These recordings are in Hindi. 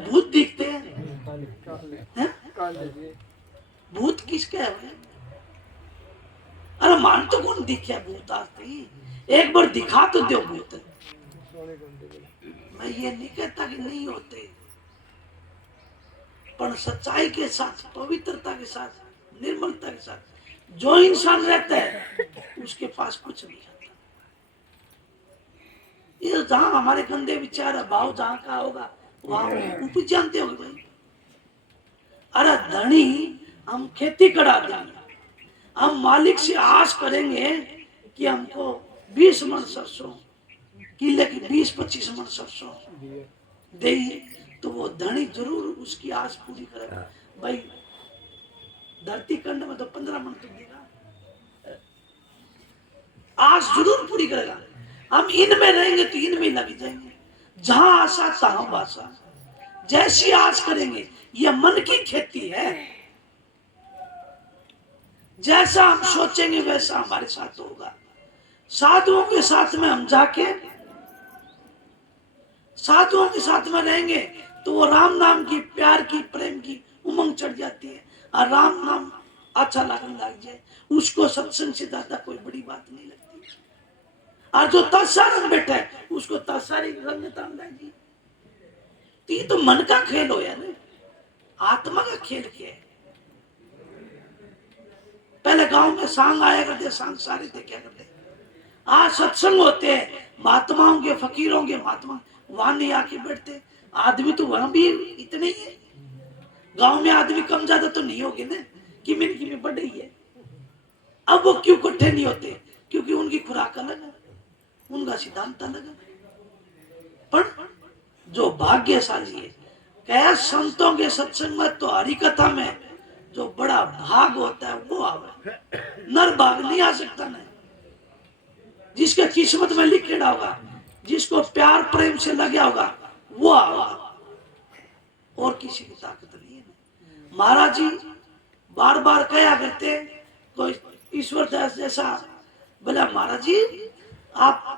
भूत दिखते हैं, भूत किसके है? अरे मान तो कौन दिखे भूत आती, एक बार दिखा तो दो भूत। मैं ये नहीं कहता कि नहीं होते, पर सच्चाई के साथ, पवित्रता के साथ, निर्मलता के साथ जो इंसान रहता है उसके पास कुछ नहीं आता। ये जहां हमारे गंदे विचार भाव जहां का होगा वहां ऊपर जानते होगे भाई। अरे धनी हम खेती करा देंगे, हम मालिक से आस करेंगे कि हमको 20 मन सरसों, किले की 20-25 मन सरसों दे, तो वो धनी जरूर उसकी आस पूरी करेगा। भाई धरती खंड में तो 15 मन तो देगा, आस जरूर पूरी करेगा। हम इनमें रहेंगे तो इनमें लग जाएंगे, जहां आशा तहां वासा, जैसी आस करेंगे। ये मन की खेती है, जैसा हम सोचेंगे वैसा हमारे साथ होगा। साधुओं के साथ में हम जाके साधुओं के साथ में रहेंगे तो वो राम नाम की, प्यार की, प्रेम की उमंग चढ़ जाती है, और राम नाम अच्छा लगने लग जाए उसको सत्संग से ज्यादा कोई बड़ी बात नहीं लगती। और जो तत्सार में बैठा है उसको तत्सारी रंगता लगी। तो ये तो मन का खेल हो या ना, आत्मा का खेल क्या है। पहले गांव में सांग आया करते, सांग सारे देखा करते। आज सत्संग होते हैं, महात्माओं के, फकीरों के, महात्मा वहां नहीं आके बैठते। आदमी तो वहां भी इतने ही है, गांव में आदमी कम ज्यादा तो नहीं होगे ना, कि मेरी बढ़ रही है। अब वो क्यों इकट्ठे नहीं होते? क्योंकि उनकी खुराक अलग है, उनका सिद्धांत अलग है। पर जो भाग्यशाली है, क्या संतों के सत्संग में तो हरि कथा में जो बड़ा भाग होता है वो आवे, नर भाग नहीं आ सकता ना। जिसके किस्मत में लिखेड़ा होगा, जिसको प्यार प्रेम से लगा होगा वो आवा, और किसी की ताकत नहीं है। महाराज जी बार बार कहा करते, कोई ईश्वर दास जैसा बोला, महाराज जी आप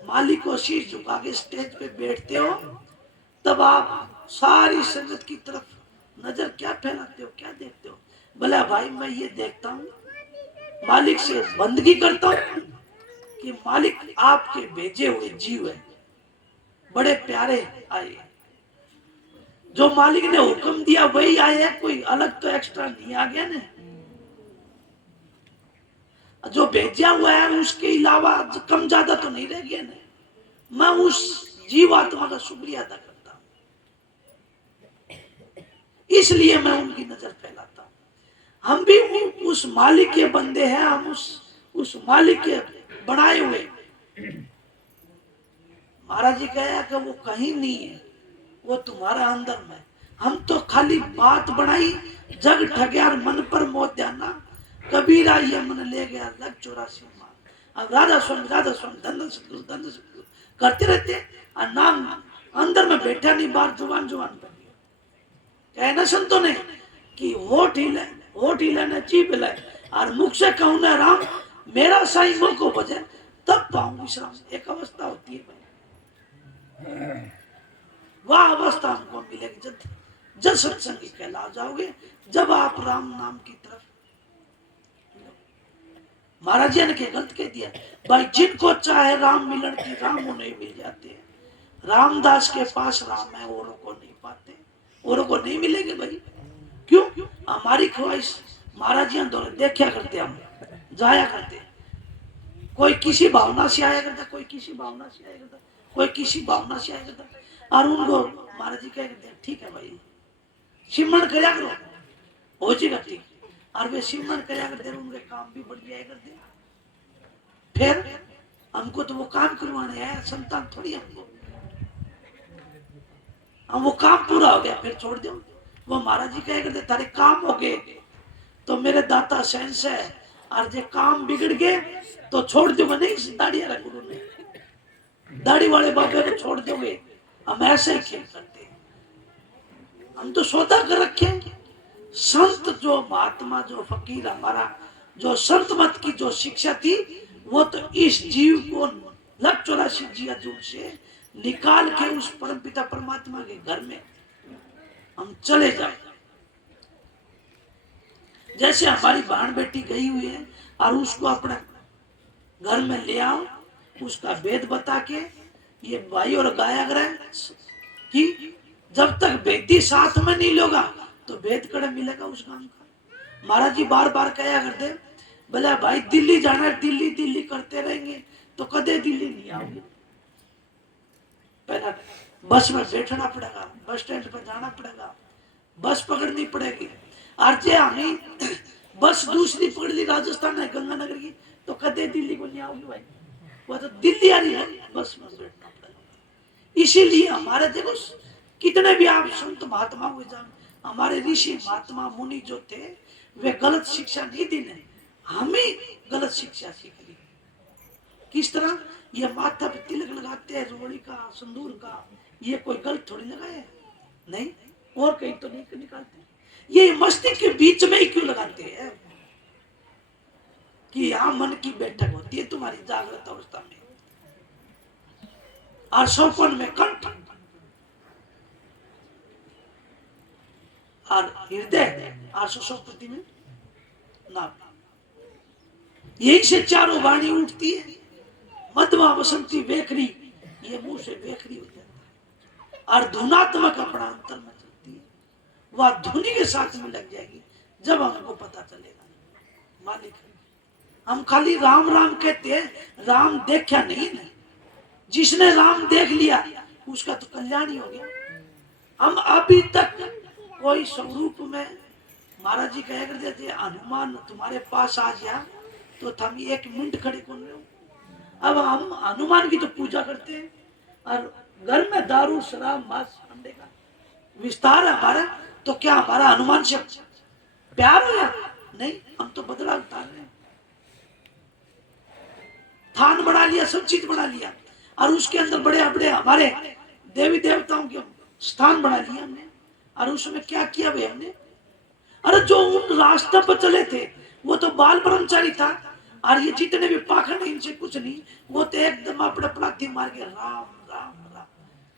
मालिक को शीश झुका के स्टेज पे बैठते हो, तब आप सारी संगत की तरफ नजर क्या फैलाते हो, क्या देखते हो? बोला भाई मैं ये देखता हूँ, मालिक से बंदगी करता हूँ कि मालिक आपके भेजे हुए जीव है, बड़े प्यारे आए, जो मालिक ने हुक्म दिया वही आए हैं, कोई अलग तो एक्स्ट्रा नहीं आ गया ना। जो भेजा हुआ है उसके अलावा कम ज्यादा तो नहीं रह गया ना। मैं उस जीवात्मा का शुक्रिया अदा करता हूं, इसलिए मैं उनकी नजर फैलाता हूं। हम भी उस मालिक के बंदे हैं, हम उस मालिक के बनाए हुए। महाराज जी कहा कि वो कहीं नहीं है, वो तुम्हारा अंदर में। हम तो खाली बात बनाई, जग ठग्या मन पर मोह ध्याना, कबीरा ये मन ले गया लग 84 माँ। अब राधा स्वामी धन सतगुरु करते रहते, और नाम अंदर में बैठा नहीं, बाहर जुबान पर। कहना संतों ने कि होठ हिले ने जीभ हिले, और मुख से कहूं ना राम मेरा साईं मुख को बजे, तब पाऊं विश्राम। एक अवस्था होती है भाई, वह अवस्था हमको मिलेगी जब सत्संगी कहला जाओगे, जब आप राम नाम की तरफ। महाराज जी ने क्या गलत कह दिया भाई, जिनको चाहे राम मिलन की राम उन्हें मिल जाते हैं। रामदास के पास राम है, औरों को नहीं पाते, औरों को नहीं मिलेंगे भाई। क्यों? हमारी ख्वाहिश महाराज जी दौरे देखा करते, हम जाया करते, कोई किसी भावना से आया करता, कोई किसी भावना से आया करता, कोई किसी भावना से आया करता, और उनको महाराज जी कह करते ठीक है भाई सिमरण कराया करो, हो जाएगा ठीक। और वे सिमरण कराया करते, उनके काम भी बढ़ जाया करते। फिर हमको तो वो काम करवाने आया, संतान थोड़ी हमको, हम वो काम पूरा हो गया फिर छोड़ दो। वो महाराज जी कह करते तारे काम हो गए तो मेरे दाता सेंस है, और जो काम बिगड़ गए तो छोड़ दोगे नहीं। दाढ़ी वाला गुरु ने, दाढ़ी वाले बाबे को छोड़ दोगे। हम ऐसे ही खेल करते हैं, हम तो सौदा कर रखे। संत जो महात्मा जो फकीर हमारा जो संत मत की जो शिक्षा थी, वो तो इस जीव को लग 84 जिया जुग से निकाल के उस परमपिता परमात्मा के घर में हम चले जाए। जैसे हमारी बहन बेटी गई हुई है और उसको अपने घर में ले आओ, उसका वेद बता के ये भाई और गाया ग्रह कि जब तक वेदी साथ में नहीं लोगा तो वेद कड़े मिलेगा उस काम का। महाराज जी बार बार कहा करते, बोले भाई दिल्ली जाना है, दिल्ली दिल्ली करते रहेंगे तो कदे दिल्ली नहीं आओगे। पहला बस में बैठना पड़ेगा, बस स्टैंड पर जाना पड़ेगा, बस पकड़नी पड़ेगी। और जे हमें बस दूसरी पकड़ ली राजस्थान है गंगानगर की तो कदे दिल्ली को नहीं आओगे भाई, वो तो दिल्ली आ रही है, बस में बैठना पड़ेगा। इसीलिए हमारे देखो कितने भी आप संत महात्मा हुए जान, हमारे ऋषि महात्मा मुनि जो थे वे गलत शिक्षा नहीं देने, हमें गलत शिक्षा सीख ली। किस तरह ये माथा पे तिलक लगाते हैं, रोड़ी का संदूर का, ये कोई गलत थोड़ी लगाए नहीं, और कहीं तो नहीं निकालते, ये मस्तिष्क के बीच में ही क्यों लगाते हैं कि यहाँ मन की बैठक होती है तुम्हारी जागृत अवस्था में, और सौपन में कंठ और हृदय और सुसुप्ति में नाभ, यही से चारों वाणी उठती है। मध्यमा वसंती वेखरी, ये मुंह से वेखरी हो जाता है, और धुनात्मक अपना अंतर में चलती है, वह धुनी के साथ में लग जाएगी जब हमको पता चलेगा मालिक। हम खाली राम राम कहते हैं, राम देखा नहीं ना, जिसने राम देख लिया उसका तो कल्याण ही हो गया। हम अभी तक कोई स्वरूप में, महाराज जी कह करते थे हनुमान तुम्हारे पास आ गया तो हम 1 मिनट खड़े कौन रहे हो। अब हम हनुमान की तो पूजा करते हैं और घर में दारू शराब मांस अंडे का विस्तार है हमारा, तो क्या हमारा हनुमान से प्यार हो या नहीं? हम तो बदला उतार रहे हैं, थान बना लिया, सब चीज बना लिया, और उसके अंदर बड़े बड़े हमारे देवी देवताओं के स्थान बना लिया हमने, और उसमें क्या किया भाई हमने? अरे जो उन रास्ते पर चले थे वो तो बाल ब्रह्मचारी था, और ये जितने भी पाखंड इनसे कुछ नहीं, वो तो एकदम अपने अपराधी मार के राम राम राम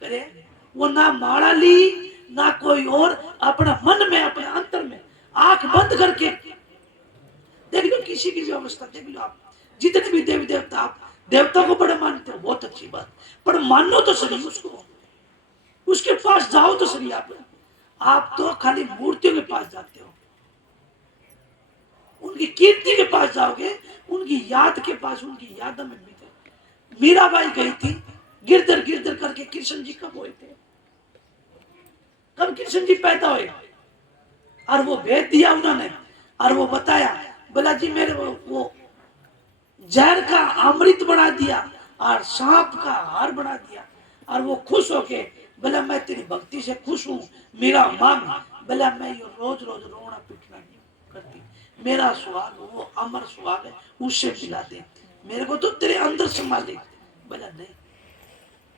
करे, वो ना माड़ा ली ना कोई और, अपने मन में अपने अंतर में आंख बंद करके देख लो, किसी की भी अवस्था देख लो आप, जितने भी देवी देवता, आप देवता को बड़े मानते हो बहुत अच्छी बात, पर मानो तो सही उसको, उसके पास जाओ तो सही। आप तो खाली मूर्तियों के पास जाते हो, उनकी कीर्ति के पास जाओगे, उनकी याद के पास, उनकी याद में बीते। मीराबाई गई थी गिरधर गिरधर करके, कृष्ण जी कब हुए थे, कब कृष्ण जी पैदा हुए, और वो भेद दिया उन्होंने, और वो बताया, बोला जी मेरे वो जहर का अमृत बना दिया और सांप का हार बना दिया, और वो खुश होके बोला मैं तेरी भक्ति से खुश हूँ, मेरा मांग। बोला मैं ये रोज रोज रोना पीटना नहीं करती, मेरा सुहाग वो अमर सुहाग है, उससे मिला दे, मेरे को तो तेरे अंदर समा दे। बोला नहीं,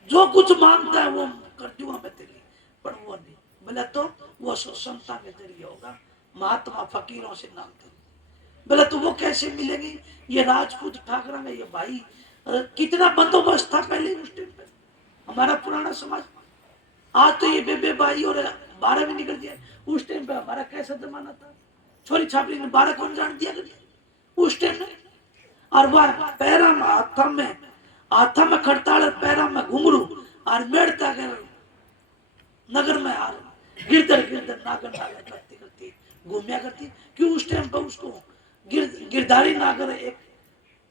जो कुछ मांगता है वो कर दूंगा मैं तेरे लिए, पर वो नहीं। बोला तो वो संता के जरिए होगा, महात्मा फकीरों से नाम कर। बोला तो वो कैसे मिलेंगे, ये राजपूत ठाकरा में ये भाई कितना बंदोबस्त था पहले उस टाइम पे हमारा पुराना समाज। आज तो ये बेबे भाई और 12 भी निकल दिया, उस टाइम पे हमारा कैसा जमाना था, छोरी छापरी ने 12 कौन जान दिया उस टाइम में। और वह पैरा में हाथा में खड़ताड़, पैरा में घुंघरू, और मेड़ता कर नगर में आ गिरधर गिरधर नागर नागर करती करती घूमिया करती, क्यों उस टाइम पर उसको गिरधारी नागर एक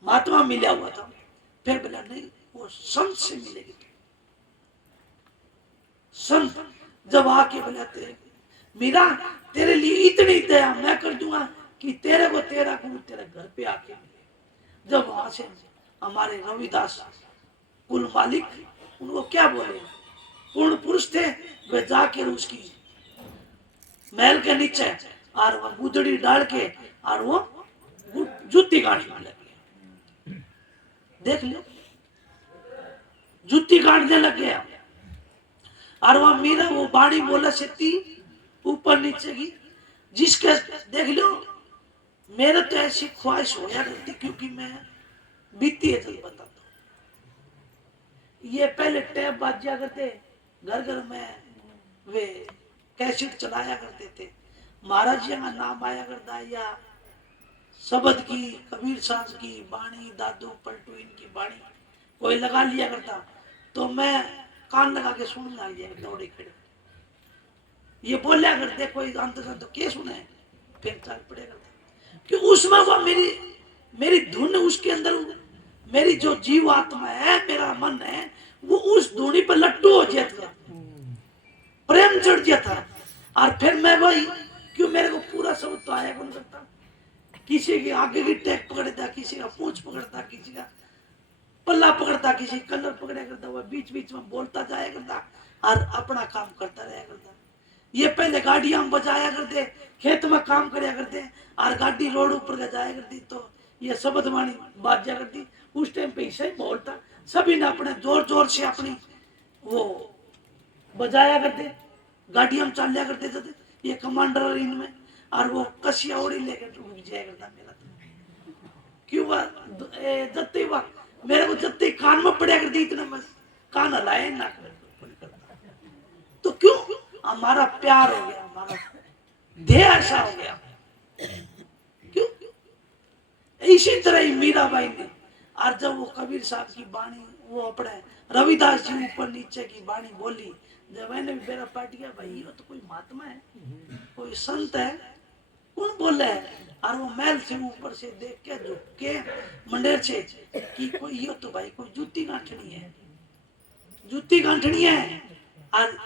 महात्मा मिला हुआ था। फिर बोला नहीं, वो संत से मिलेगी, संत जब आके बुलाते, मीरा तेरे लिए इतनी दया मैं कर दूंगा कि तेरे को तेरा गुरु तेरे घर पे आके मिले। जब वहां से हमारे रविदास कुल मालिक, उनको क्या बोले, पूर्ण पुरुष थे, वे जाके उसकी महल के नीचे और वो गुदड़ी डाल के और वो जूती काटने लगे, देख लो जूती काटने लग गया। और वह मीरा वो बाणी बोला से थी ऊपर नीचे की, जिसके देख लो मेरे तो ऐसी ख्वाहिश हो या करती, क्योंकि मैं बीती है जल बताता हूँ ये पहले टैप बाजिया करते, घर घर में वे कैसेट चलाया करते थे, महाराज जी का नाम आया करता, या शबद की, कबीर साहब की बाणी, दादू पलटू इनकी बाणी कोई लगा लिया करता, तो मैं कान लगा के सुनने लग जाए दौड़े खड़े। ये बोलिया करते कोई अंत तो क्या सुने, फिर चल पड़े करता कि उसमें वो मेरी मेरी धुन, उसके अंदर मेरी जो जीव आत्मा है, मेरा मन है, वो उस धुनी पर लट्टू हो जाता, प्रेम चढ़ जाता। और फिर मैं भाई क्यों, मेरे को पूरा शब्द तो आया कौन करता, किसी के आगे की टैग पकड़ता, किसी का पूंछ पकड़ता, किसी का पल्ला पकड़ता, किसी कलर पकड़ा करता, वह बीच बीच में बोलता जाया करता और अपना काम करता रहा करता। ये पहले गाड़ियां हम बजाया करते, खेत में काम करया करते, और गाड़ी रोड ऊपर जाया करती, तो ये शब्द वाणी बाजा करती। उस टाइम पे ऐसा ही माहौल था, सभी ने अपने जोर जोर से अपनी वो बजाया करते, गाड़ी हम चल लिया करते थे, ये कमांडर इनमें, और वो कसिया ओढ़ी लेकर रुक जाया करता मेरा तो। क्यों जत्ते मेरे को जत्ते कान में पड़ा करती, इतना बस कान हलाए ना कर, तो क्यों हमारा प्यार हो गया, हमारा ध्येय ऐसा हो गया। क्यों इसी तरह ही मीराबाई ने, और जब वो कबीर साहब की बाणी, वो अपने रविदास जी ऊपर नीचे की बाणी बोली, जब मैंने भी मेरा पाट गया, भाई ये तो कोई महात्मा है, कोई संत है, कौन बोल रहा है, और वो महल से ऊपर से देख के झुक के मंडेर से कि कोई ये तो भाई कोई जूती गांठनी है, जूती गांठनी है, और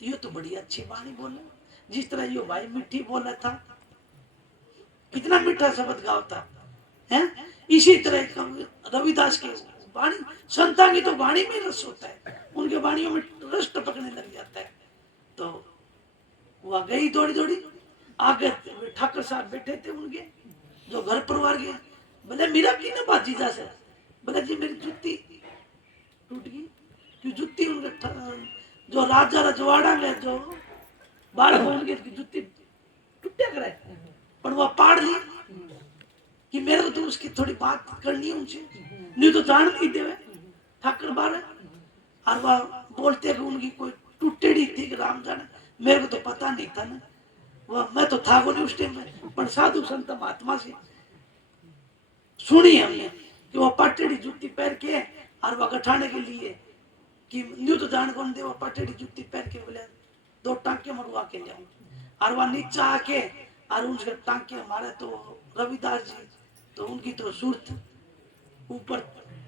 ये तो बड़ी अच्छी बाणी बोला, जिस तरह ये भाई मिट्टी बोला था, कितना मीठा शब्द गाता है। इसी तरह रविदास के वाणी, संता की तो वाणी में रस होता है, उनके वाणियों में रस टपकने लग जाता है। तो वह गई दौड़ी दौड़ी, आगे ठाकर साहब बैठे थे उनके, जो घर परिवार के, बोले मेरा की ना बाजी जा सर, बोले जी मेरी जूती टूट गई, क्यों जूती उनके जो राजा रजवाड़ा में जो बालक उनके जूती टूटा करे, पर वह पाड़ ली कि मेरे को तो उसकी थोड़ी बात करनी है उनसे, नहीं तो जान नहीं देवे ठाकर बार, और वह बोलते कि उनकी कोई टूटेड़ी थी कि राम जाने, मेरे को तो पता नहीं था ना, वह मैं तो था को नहीं उस टाइम में, पर साधु संत महात्मा से सुनी हमने कि वह पटेड़ी जूती पहन के, और वह गठाने के लिए कि न्यू तो जान कौन दे, वह पटेड़ी जूती पहन के बोले 2 टांके मरवा के ले, और वह नीचे आके और उनके टांके मारे, तो रविदास जी तो उनकी तो सूरत ऊपर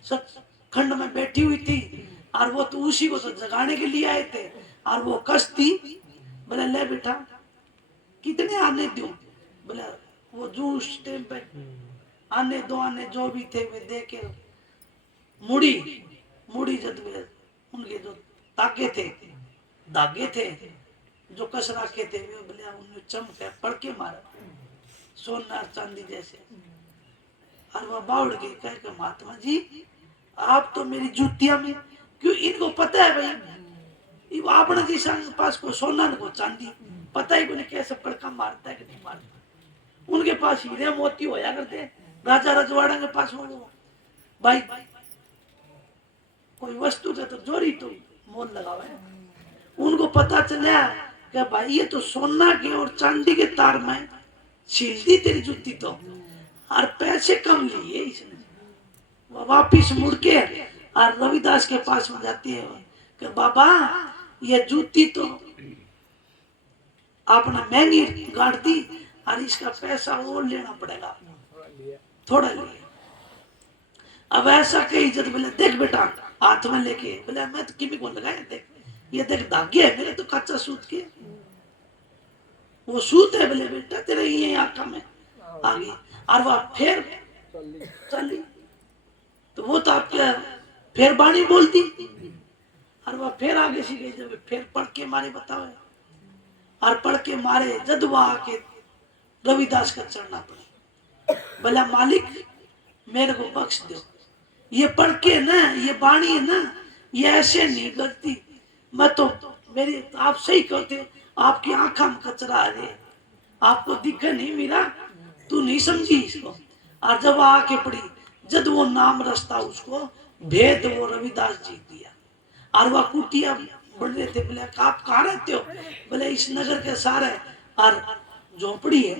सचखंड में बैठी हुई थी, और वो तो उसी को तो जगाने के लिए आए थे, और वो कश्ती बोले ले बेटा कितने आने दूं, बोले वो जो उस टाइम पे आने दो, आने जो भी थे वे दे के मुड़ी मुड़ी, जब वे उनके जो धागे थे जो कस रखे थे, वे बोले उन्हें चमके पड़के मारा सोना चांदी जैसे, और वह बाउड़ के कह के महात्मा जी आप तो मेरी जूतिया में, क्यों इनको पता है भाई आपने जिस पास को सोना को चांदी पता ही नहीं कैसे पड़का मारता है कि नहीं मारता, उनके पास हीरे मोती होया करते, राजा रजवाड़ा के पास वो भाई कोई वस्तु दे तो जोरी तो मोल लगावा है, उनको पता चला कि भाई ये तो सोना के और चांदी के तार में छील दी तेरी जूती, तो और पैसे कम लिए इसने, वापिस मुड़ के और रविदास के पास में जाती है कि बाबा ये जूती तो आपने महंगी गाड़ दी, और इसका पैसा और लेना पड़ेगा, थोड़ा लिए। अब ऐसा कही जब बोले देख बेटा हाथ में लेके, बोले मैं तो किमी को लगाया, देख ये देख धागे है मेरे तो कच्चा सूत के, वो सूत है, बोले बेटा तेरे ये आंखा में आ गई, और वह फिर चली, तो वो तो आपके फिर बाणी बोलती, और वह फिर आगे सी गई, जब फिर पढ़ के मारे बताओ, और पढ़ के मारे जब वह आके रविदास का चढ़ना पड़ा, बोला मालिक मेरे को बख्श दो, ये पढ़ के ना ये बाणी है ना ये ऐसे नहीं करती, मैं तो मेरी आप सही कहते, आपकी आंखा में कचरा आ रही, आपको दिखे नहीं मेरा, तू नहीं समझी इसको, और जब आके पड़ी जब वो नाम रस्ता उसको भेद वो रविदास जी दिया। और वह कुटिया बढ़ रहे थे, बोले आप कहाँ रहते हो? बोले इस नगर के सारे, और झोपड़ी है,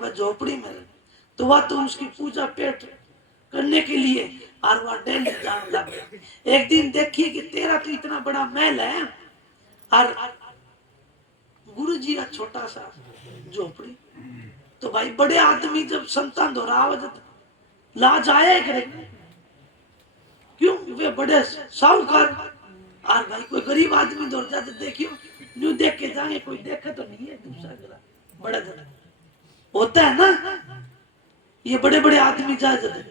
वह झोपड़ी में रहते। तो वह तो उसकी पूजा पेट करने के लिए और वह डेली जाने लगे। एक दिन देखिए कि तेरा तो इतना बड़ा महल है और गुरु जी का छोटा सा झोपड़ी। तो भाई बड़े आदमी जब संतान दोहराव लाज आया करेंगे, क्यों? वे बड़े साहूकार, और भाई कोई गरीब आदमी दौड़ जाते देखियो, न्यू देख के जाएंगे, कोई देखे तो नहीं है दूसरा गला बड़ा जरा होता है ना, ये बड़े बड़े आदमी जा जाते।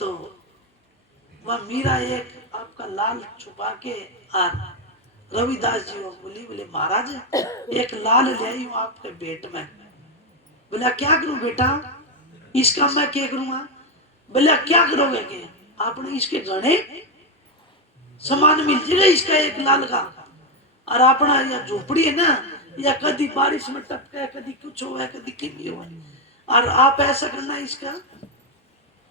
तो वह मीरा एक आपका लाल छुपा के आ रविदास जी को बोली, बोले महाराज एक लाल ले आई हूं आपके पेट में। बोला क्या करूं बेटा? इसका मैं क्या करूंगा? बोला क्या करोगे? के आपने इसके गहने सामान मिल जाएगा इसका एक लाल का, और अपना यह झोपड़ी है ना, या कभी बारिश में टपका है, कभी कुछ हुआ है, कभी किमी हुआ है, और आप ऐसा करना इसका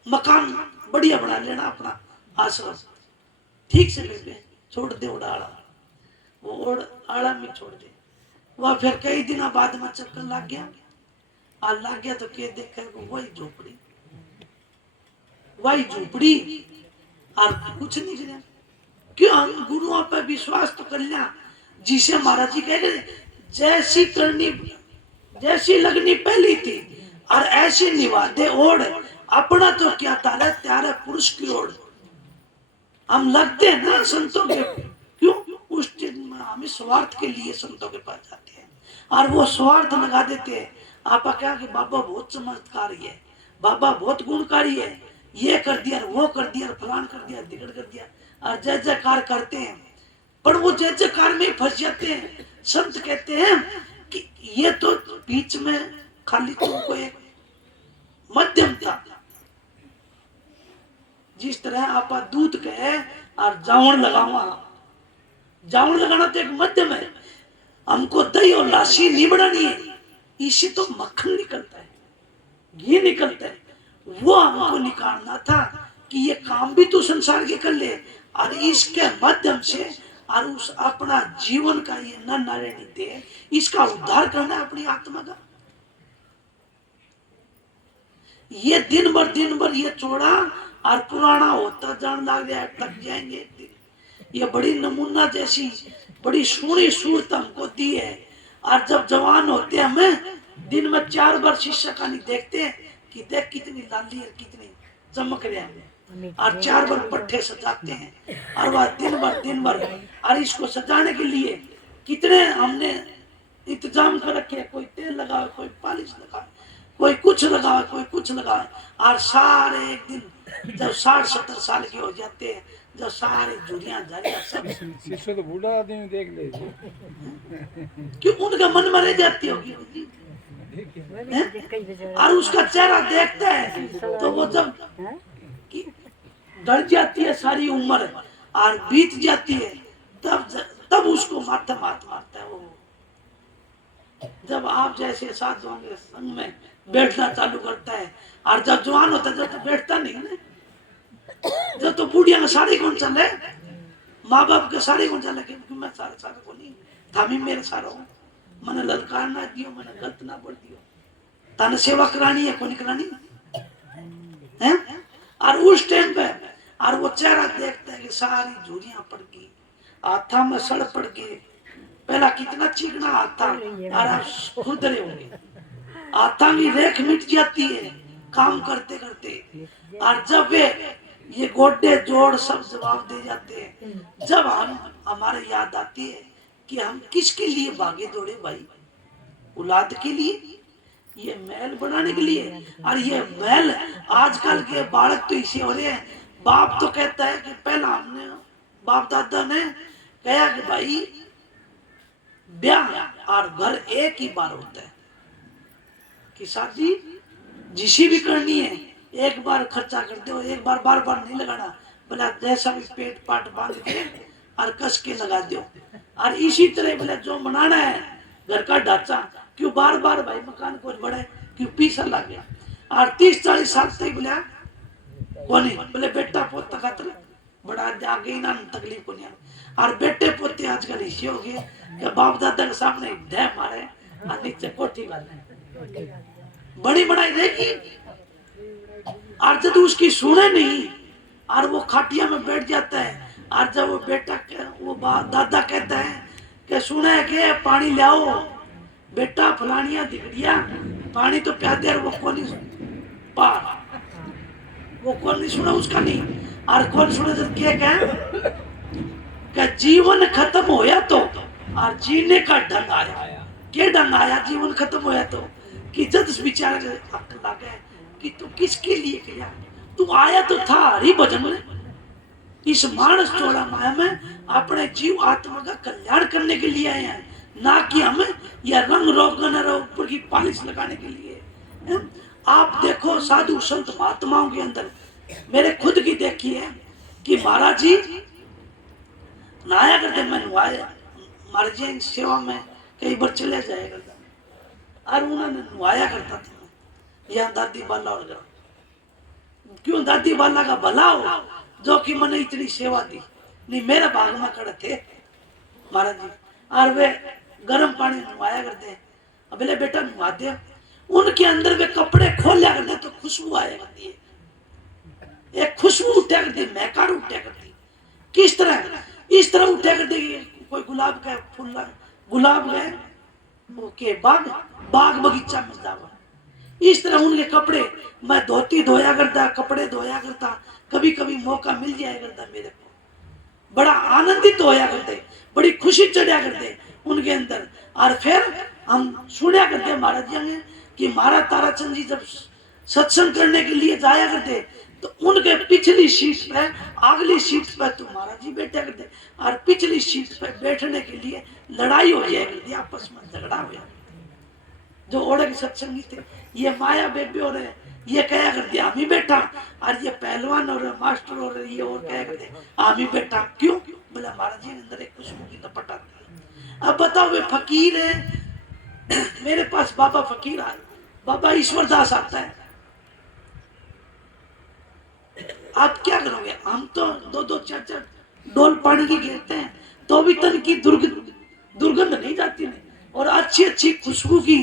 मकान बढ़िया बना लेना अपना आश्रम, ठीक से ले छोड़ दे उड़ाड़ा, वो उड़ आड़ा में छोड़ दे। वह फिर कई दिन बाद में चक्कर लग गया, और लग गया तो क्या देखा वही झोपड़ी, वही झोपड़ी, और कुछ नहीं किया। क्यों? हम गुरुओं पर विश्वास तो कर लिया, जिसे महाराज जी कह रहे जैसी करनी जैसी लगनी पहली थी और ऐसी निवादे ओढ़, अपना तो क्या तारा त्यारे पुरुष की ओर। हम लगते हैं ना संतों के, क्यों? उस दिन हम स्वार्थ के लिए संतों के पास जाते हैं और वो स्वार्थ लगा देते हैं। आपा क्या कि बाबा बहुत चमत्कारी है, बाबा बहुत गुणकारी है, ये कर दिया, वो कर दिया, फलान कर दिया, दिगड़ कर दिया, और जय जयकार करते हैं, पर वो जय जयकार में फंस जाते हैं। संत कहते हैं कि ये तो बीच में खाली तुमको एक मध्यम था, जिस तरह आप दूध कहे और जावण लगावा, जावण लगाना तो एक मध्यम है, हमको दही और लाशी नहीं बढ़ानी है, इसी तो मक्खन निकलता है, घी निकलता है, वो हमको निकालना था कि ये काम भी तो संसार के कर ले, और इसके माध्यम से और उस अपना जीवन का ये न नारायणी दे, इसका उद्धार करना है अपनी आत्मा का। ये दिन भर ये चौड़ा और पुराना होता जान लग गया, थक जाएंगे एक दिन। ये बड़ी नमूना जैसी बड़ी सोहनी सूरत हमको दी है, और जब जवान होते हैं हमें दिन में 4 बार शीशा का नहीं देखते हैं कि देख कितनी लाली है, कितनी चमक रहे हैं, और 4 बार पट्टे सजाते हैं, और वह दिन भर और इसको सजाने के लिए कितने हमने इंतजाम कर रखे, कोई तेल लगा, कोई पॉलिश लगा, कोई कुछ लगा, कोई कुछ लगा, और सारे एक दिन जब 60-70 साल के हो जाते हैं, जब सारी झुरियां झाड़ियां सब शिष्य तो बूढ़ा आदमी देख ले, क्यों उनका मन में रह जाती होगी, और उसका चेहरा देखते हैं तो वो जब डर जाती है सारी उम्र और बीत जाती है, तब उसको माथा मारता है वो। जब आप जैसे साधुओं के संग में बैठना चालू करता है, और जब जवान होता है जब तो बैठता नहीं है, जब तो बुढ़िया में साड़ी कौन चले, माँ बाप के साड़ी कौन चले, क्योंकि मैं सारा को नहीं थामी मेरे सारा हूँ, मैंने ललकार ना दियो, मैंने गलत ना बोल दियो, ताने सेवा करानी है, कौन करानी है? और उस टाइम पे और वो चेहरा देखता है कि सारी झुरियां पड़ गई, हाथा में सड़ पड़ गई, पहला कितना चिकना हाथा और आप खुरदरे होंगे, हाथा की रेख मिट जाती है काम करते करते, और जब वे ये गोड्डे जोड़ सब जवाब दे जाते हैं, जब हम हमारे याद आती है कि हम किसके लिए भागे दौड़े भाई, औलाद के लिए, ये महल बनाने के लिए। और ये महल आजकल के बालक तो इसे हो रहे हैं, बाप तो कहता है कि पहला हमने बाप दादा ने कहा कि भाई ब्याह और घर एक ही बार होता है, कि शादी जिसी भी करनी है एक बार खर्चा कर दो, एक बार बार नहीं लगाना, बोला जैसा भी पेट पाट बांध के और कस के लगा दो। और इसी तरह बोला जो बनाना है घर का ढांचा, क्यों बार भाई मकान कुछ बड़े क्यों पीछा लग गया, और 30-40 साल तक बोला कोनी बोले बेटा पोता खातर बड़ा आगे ही ना तकलीफ को नहीं और बेटे पोते आजकल इसी हो गए कि बाप दादा के सामने ढह मारे और नीचे कोठी वाले बड़ी बनाई देगी और जब उसकी सुने नहीं और वो खाटिया में बैठ जाता है और जब वो बेटा वो दादा कहता है कि सुने के पानी लाओ बेटा फलानिया दिखड़िया पानी तो प्यादे और वो कौन पार वो कौन नहीं सुना उसका नहीं और कौन सुने जब क्या कि जीवन खत्म होया तो और जीने का ढंग आया क्या ढंग आया जीवन खत्म होया तो कि जब उस बेचारे अक्ल लगे कि तू किसके लिए किया तू आया तो था हरि भजन में इस मानस चोड़ा माया में अपने जीव आत्मा का कल्याण करने के लिए आए हैं ना कि हमें या रंग रोगन और ऊपर की पालिश लगाने के लिए। आप देखो साधु संत महात्माओं के अंदर मेरे खुद की देखी है कि महाराज जी नहाया करते मैं नुआया महाराज जी सेवा में कई बार चले जाया करता और उन्होंने नुआया करता था यह दादी बाला और ग्राम क्यों दादी बाला का भला हो जो कि मैंने इतनी सेवा दी नहीं मेरे भाग में खड़े थे महाराज जी और वे गर्म पानी नुआया करते अबले बेटा नुआ दे उनके अंदर वे कपड़े खोल लिया करते तो खुशबू आया करती है एक खुशबू उठा करती महकार उठा करती किस तरह इस तरह उठा करती कोई गुलाब का फूल गुलाब गए ओके बाग बाग बगीचा में जावा इस तरह उनके कपड़े मैं धोती धोया करता कपड़े धोया करता कभी कभी मौका मिल जाया करता मेरे को बड़ा आनंदित होया करते बड़ी खुशी चढ़िया करते उनके अंदर और फिर हम सुना करते महाराज जी ने कि महाराज ताराचंद जी जब सत्संग करने के लिए जाया करते तो उनके पिछली सीट पे अगली सीट पे तो महाराज जी बैठा करते और पिछली सीट पे बैठने के लिए लड़ाई हो जाया करती आपस में झगड़ा हो जाता जो ओढ़े के सत्संगी थे ये माया बेबी और ये कहा करते हम ही बैठा और ये पहलवान और मास्टर और ये और कहा करते हम ही बैठा क्यों बोला महाराज जी अंदर एक खुशबू की लपट आती है। अब बताओ वे फकीर है मेरे पास बाबा फकीर आए बाबा ईश्वर दास आता है आप क्या करोगे हम तो दो दो चार चार डोल पानी की घेरते हैं तो भी तन की दुर्गंध नहीं जाती नहीं और अच्छी अच्छी खुशबू की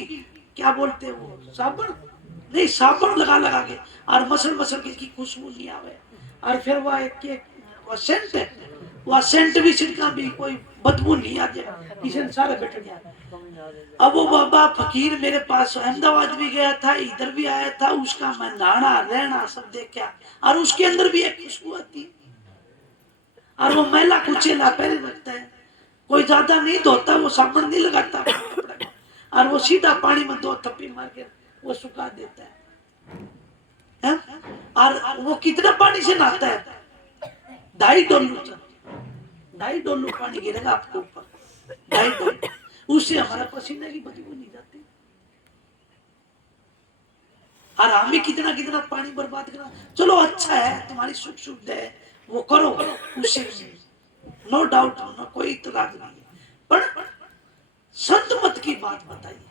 क्या बोलते हैं वो साबुन नहीं साबुन लगा लगा के और मसल मसल की खुशबू नहीं आवे और फिर वह सेंट है वह सेंट भी छिड़का भी कोई बदबू नहीं आ जाए किसी सारे बैठ जाए। अब वो बाबा फकीर मेरे पास अहमदाबाद भी गया था इधर भी आया था उसका मैं नहाना रहना सब देखा और उसके अंदर भी एक खुशबू आती है और वो मैला कुचेला पहले रखता है कोई ज्यादा नहीं धोता वो साबुन नहीं लगाता और वो सीधा पानी में 2 थप्पी मार के वो सुखा देता है और वो कितना पानी से नहाता है 2.5 डोलू पानी गिरेगा आपके ऊपर 2.5 डोलू उससे हमारा पसीने की बदबू नहीं जाती और हमें कितना कितना पानी बर्बाद करना चलो अच्छा है तुम्हारी सुख सुविधा है वो करो उससे नो डाउट नो कोई इतराज नहीं है पर संत मत की बात बताइए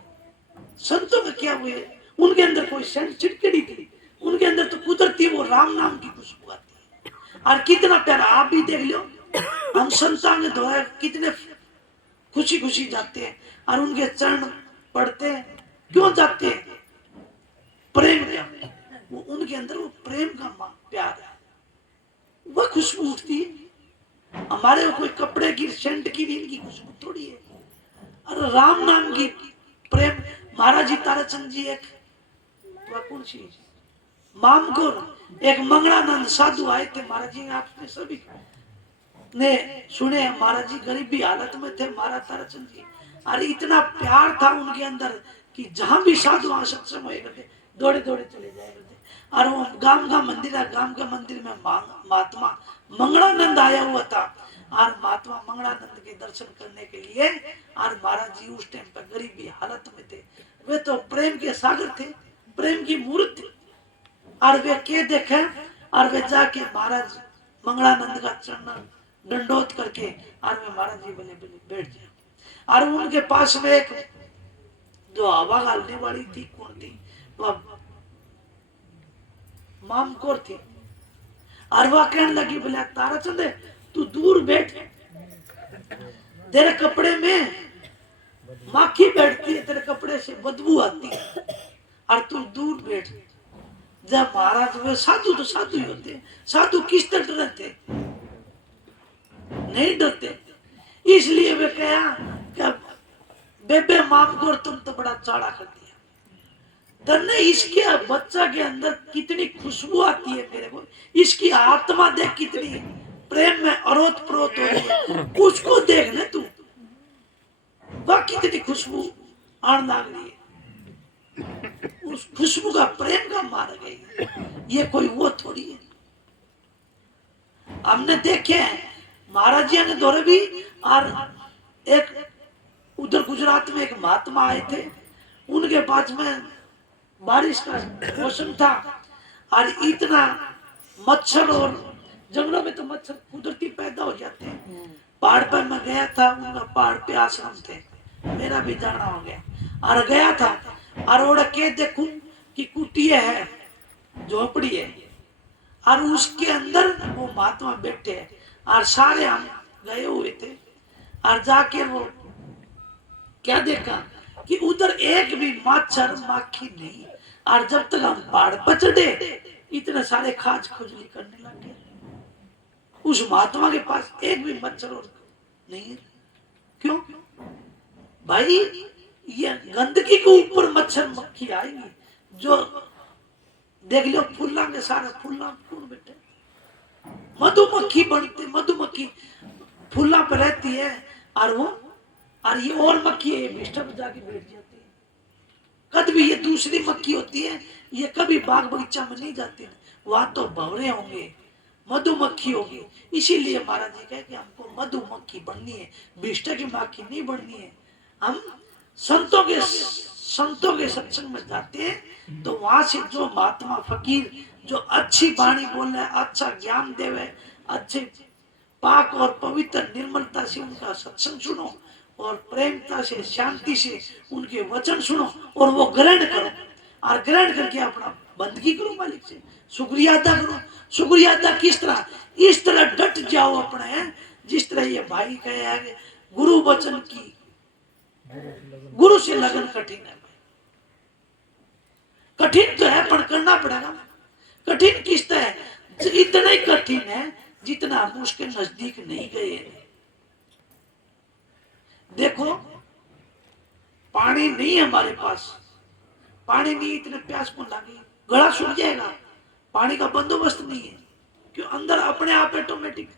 संतों का क्या हुए उनके अंदर कोई सेंट छिड़कड़ी थी उनके अंदर तो कुदरती वो राम नाम की खुशबू आती है और कितना प्यारा आप भी देख लो हम संतान द्वारा कितने खुशी खुशी जाते हैं और उनके चरण पढ़ते हैं क्यों जाते हैं प्रेम का वो उनके अंदर वो प्रेम का प्यार है वह खुशबू उठती है हमारे कोई कपड़े की सेंट की भी इनकी खुशबू थोड़ी है और राम नाम की प्रेम महाराज जी ताराचंद जी एक कौन सी मामगुर एक मंगलानंद साधु आए थे महाराज जी आपने सभी ने सुने महाराज जी गरीबी हालत में थे महाराज ताराचंद जी और इतना प्यार था उनके अंदर कि जहां भी साधु वहां सत्संग होए करते दौड़े दौड़े चले जाए करते और वो गांव का मंदिर है गांव के मंदिर में महात्मा मंगलानंद आया हुआ था और महात्मा मंगलानंद के दर्शन करने के लिए और महाराज जी उस टाइम पर गरीबी हालत में थे वे तो प्रेम के सागर थे प्रेम की मूर्ति और वे के देखे और वे जाके महाराज मंगलानंद का चरण दंडोत करके और वे महाराज जी बने बने बैठ गए और उनके पास में एक जो हवा गालने वाली थी कौन थी वह मामकोर थी और वह कहने लगी बोले ताराचंद तू दूर बैठ, तेरे कपड़े में माखी बैठती है, तेरे कपड़े से बदबू आती है, और तू दूर बैठ। जब महाराज वे साधु तो साधु ही होते हैं, साधु किस तरह डरते, नहीं डरते। इसलिए वे कहा कि बेबे माफ कर, तुम तो बड़ा चाड़ा कर दिया तन्ने, इसके बच्चा के अंदर कितनी खुशबू आती है मेरे को, इसकी आत्मा देख कितनी प्रेम में अरोत प्रोत हो रही है, उसको देख ले तू, वह कितनी खुशबू आने लग रही है, उस खुशबू का प्रेम का मार गई। ये कोई वो थोड़ी है। हमने देखे हैं महाराज जी ने दौरे भी, और एक उधर गुजरात में एक महात्मा आए थे, उनके पास में बारिश का मौसम था, और इतना मच्छर, और जंगलों में तो मच्छर कुदरती पैदा हो जाते हैं। पहाड़ पर मैं गया था, उनका पहाड़ पे आश्रम थे, मेरा भी जाना हो गया, और गया था, और ओढ़ के देखूं कि कुटिया है, झोपड़ी है, और उसके अंदर वो महात्मा बैठे हैं, और सारे हम गए हुए थे, और जाके वो क्या देखा कि उधर एक भी मच्छर माखी नहीं, और जब तक हम पहाड़ पर चढ़े इतने सारे खाज खुजली करने लगे। उस महात्मा के पास एक भी मच्छर और नहीं है। क्यों भाई, ये गंदगी के ऊपर मच्छर मक्खी आएंगी, जो देख लो फूला के सारे फूला कौन बैठे, मधुमक्खी बनते, मधुमक्खी फूला पर रहती है, और वो, और ये और मक्खी है, ये बिस्तर पर जाके बैठ जाती है। कभी ये दूसरी मक्खी होती है, ये कभी बाग बगीचा में नहीं जाती, वहां तो भंवरे होंगे, मधुमक्खी होगी। इसीलिए महाराज जी कहे कि हमको मधुमक्खी बननी है, बिस्तर की मक्खी नहीं बननी है। हम संतों के सत्संग में जाते हैं, तो वहां से जो महात्मा फकीर जो अच्छी वाणी बोल रहे, अच्छा ज्ञान देवे, अच्छे पाक और पवित्र निर्मलता से उनका सत्संग सुनो, और प्रेमता से शांति से उनके वचन सुनो, और वो ग्रहण करो, और ग्रहण करके अपना बंदगी करो, मालिक से शुक्रिया अदा करो। शुक्रिया अदा किस तरह, इस तरह डट जाओ अपने, जिस तरह ये भाई कहे है, गुरु वचन की, गुरु से लगन कठिन है। कठिन तो है पर करना पड़ेगा। कठिन किस तरह, इतना ही कठिन है जितना हम उसके नजदीक नहीं गए। देखो पानी नहीं है हमारे पास, पानी नहीं, इतने प्यास को लगी, गला सूख जाएगा, पानी का बंदोबस्त नहीं है, क्यों अंदर अपने आप ऑटोमेटिक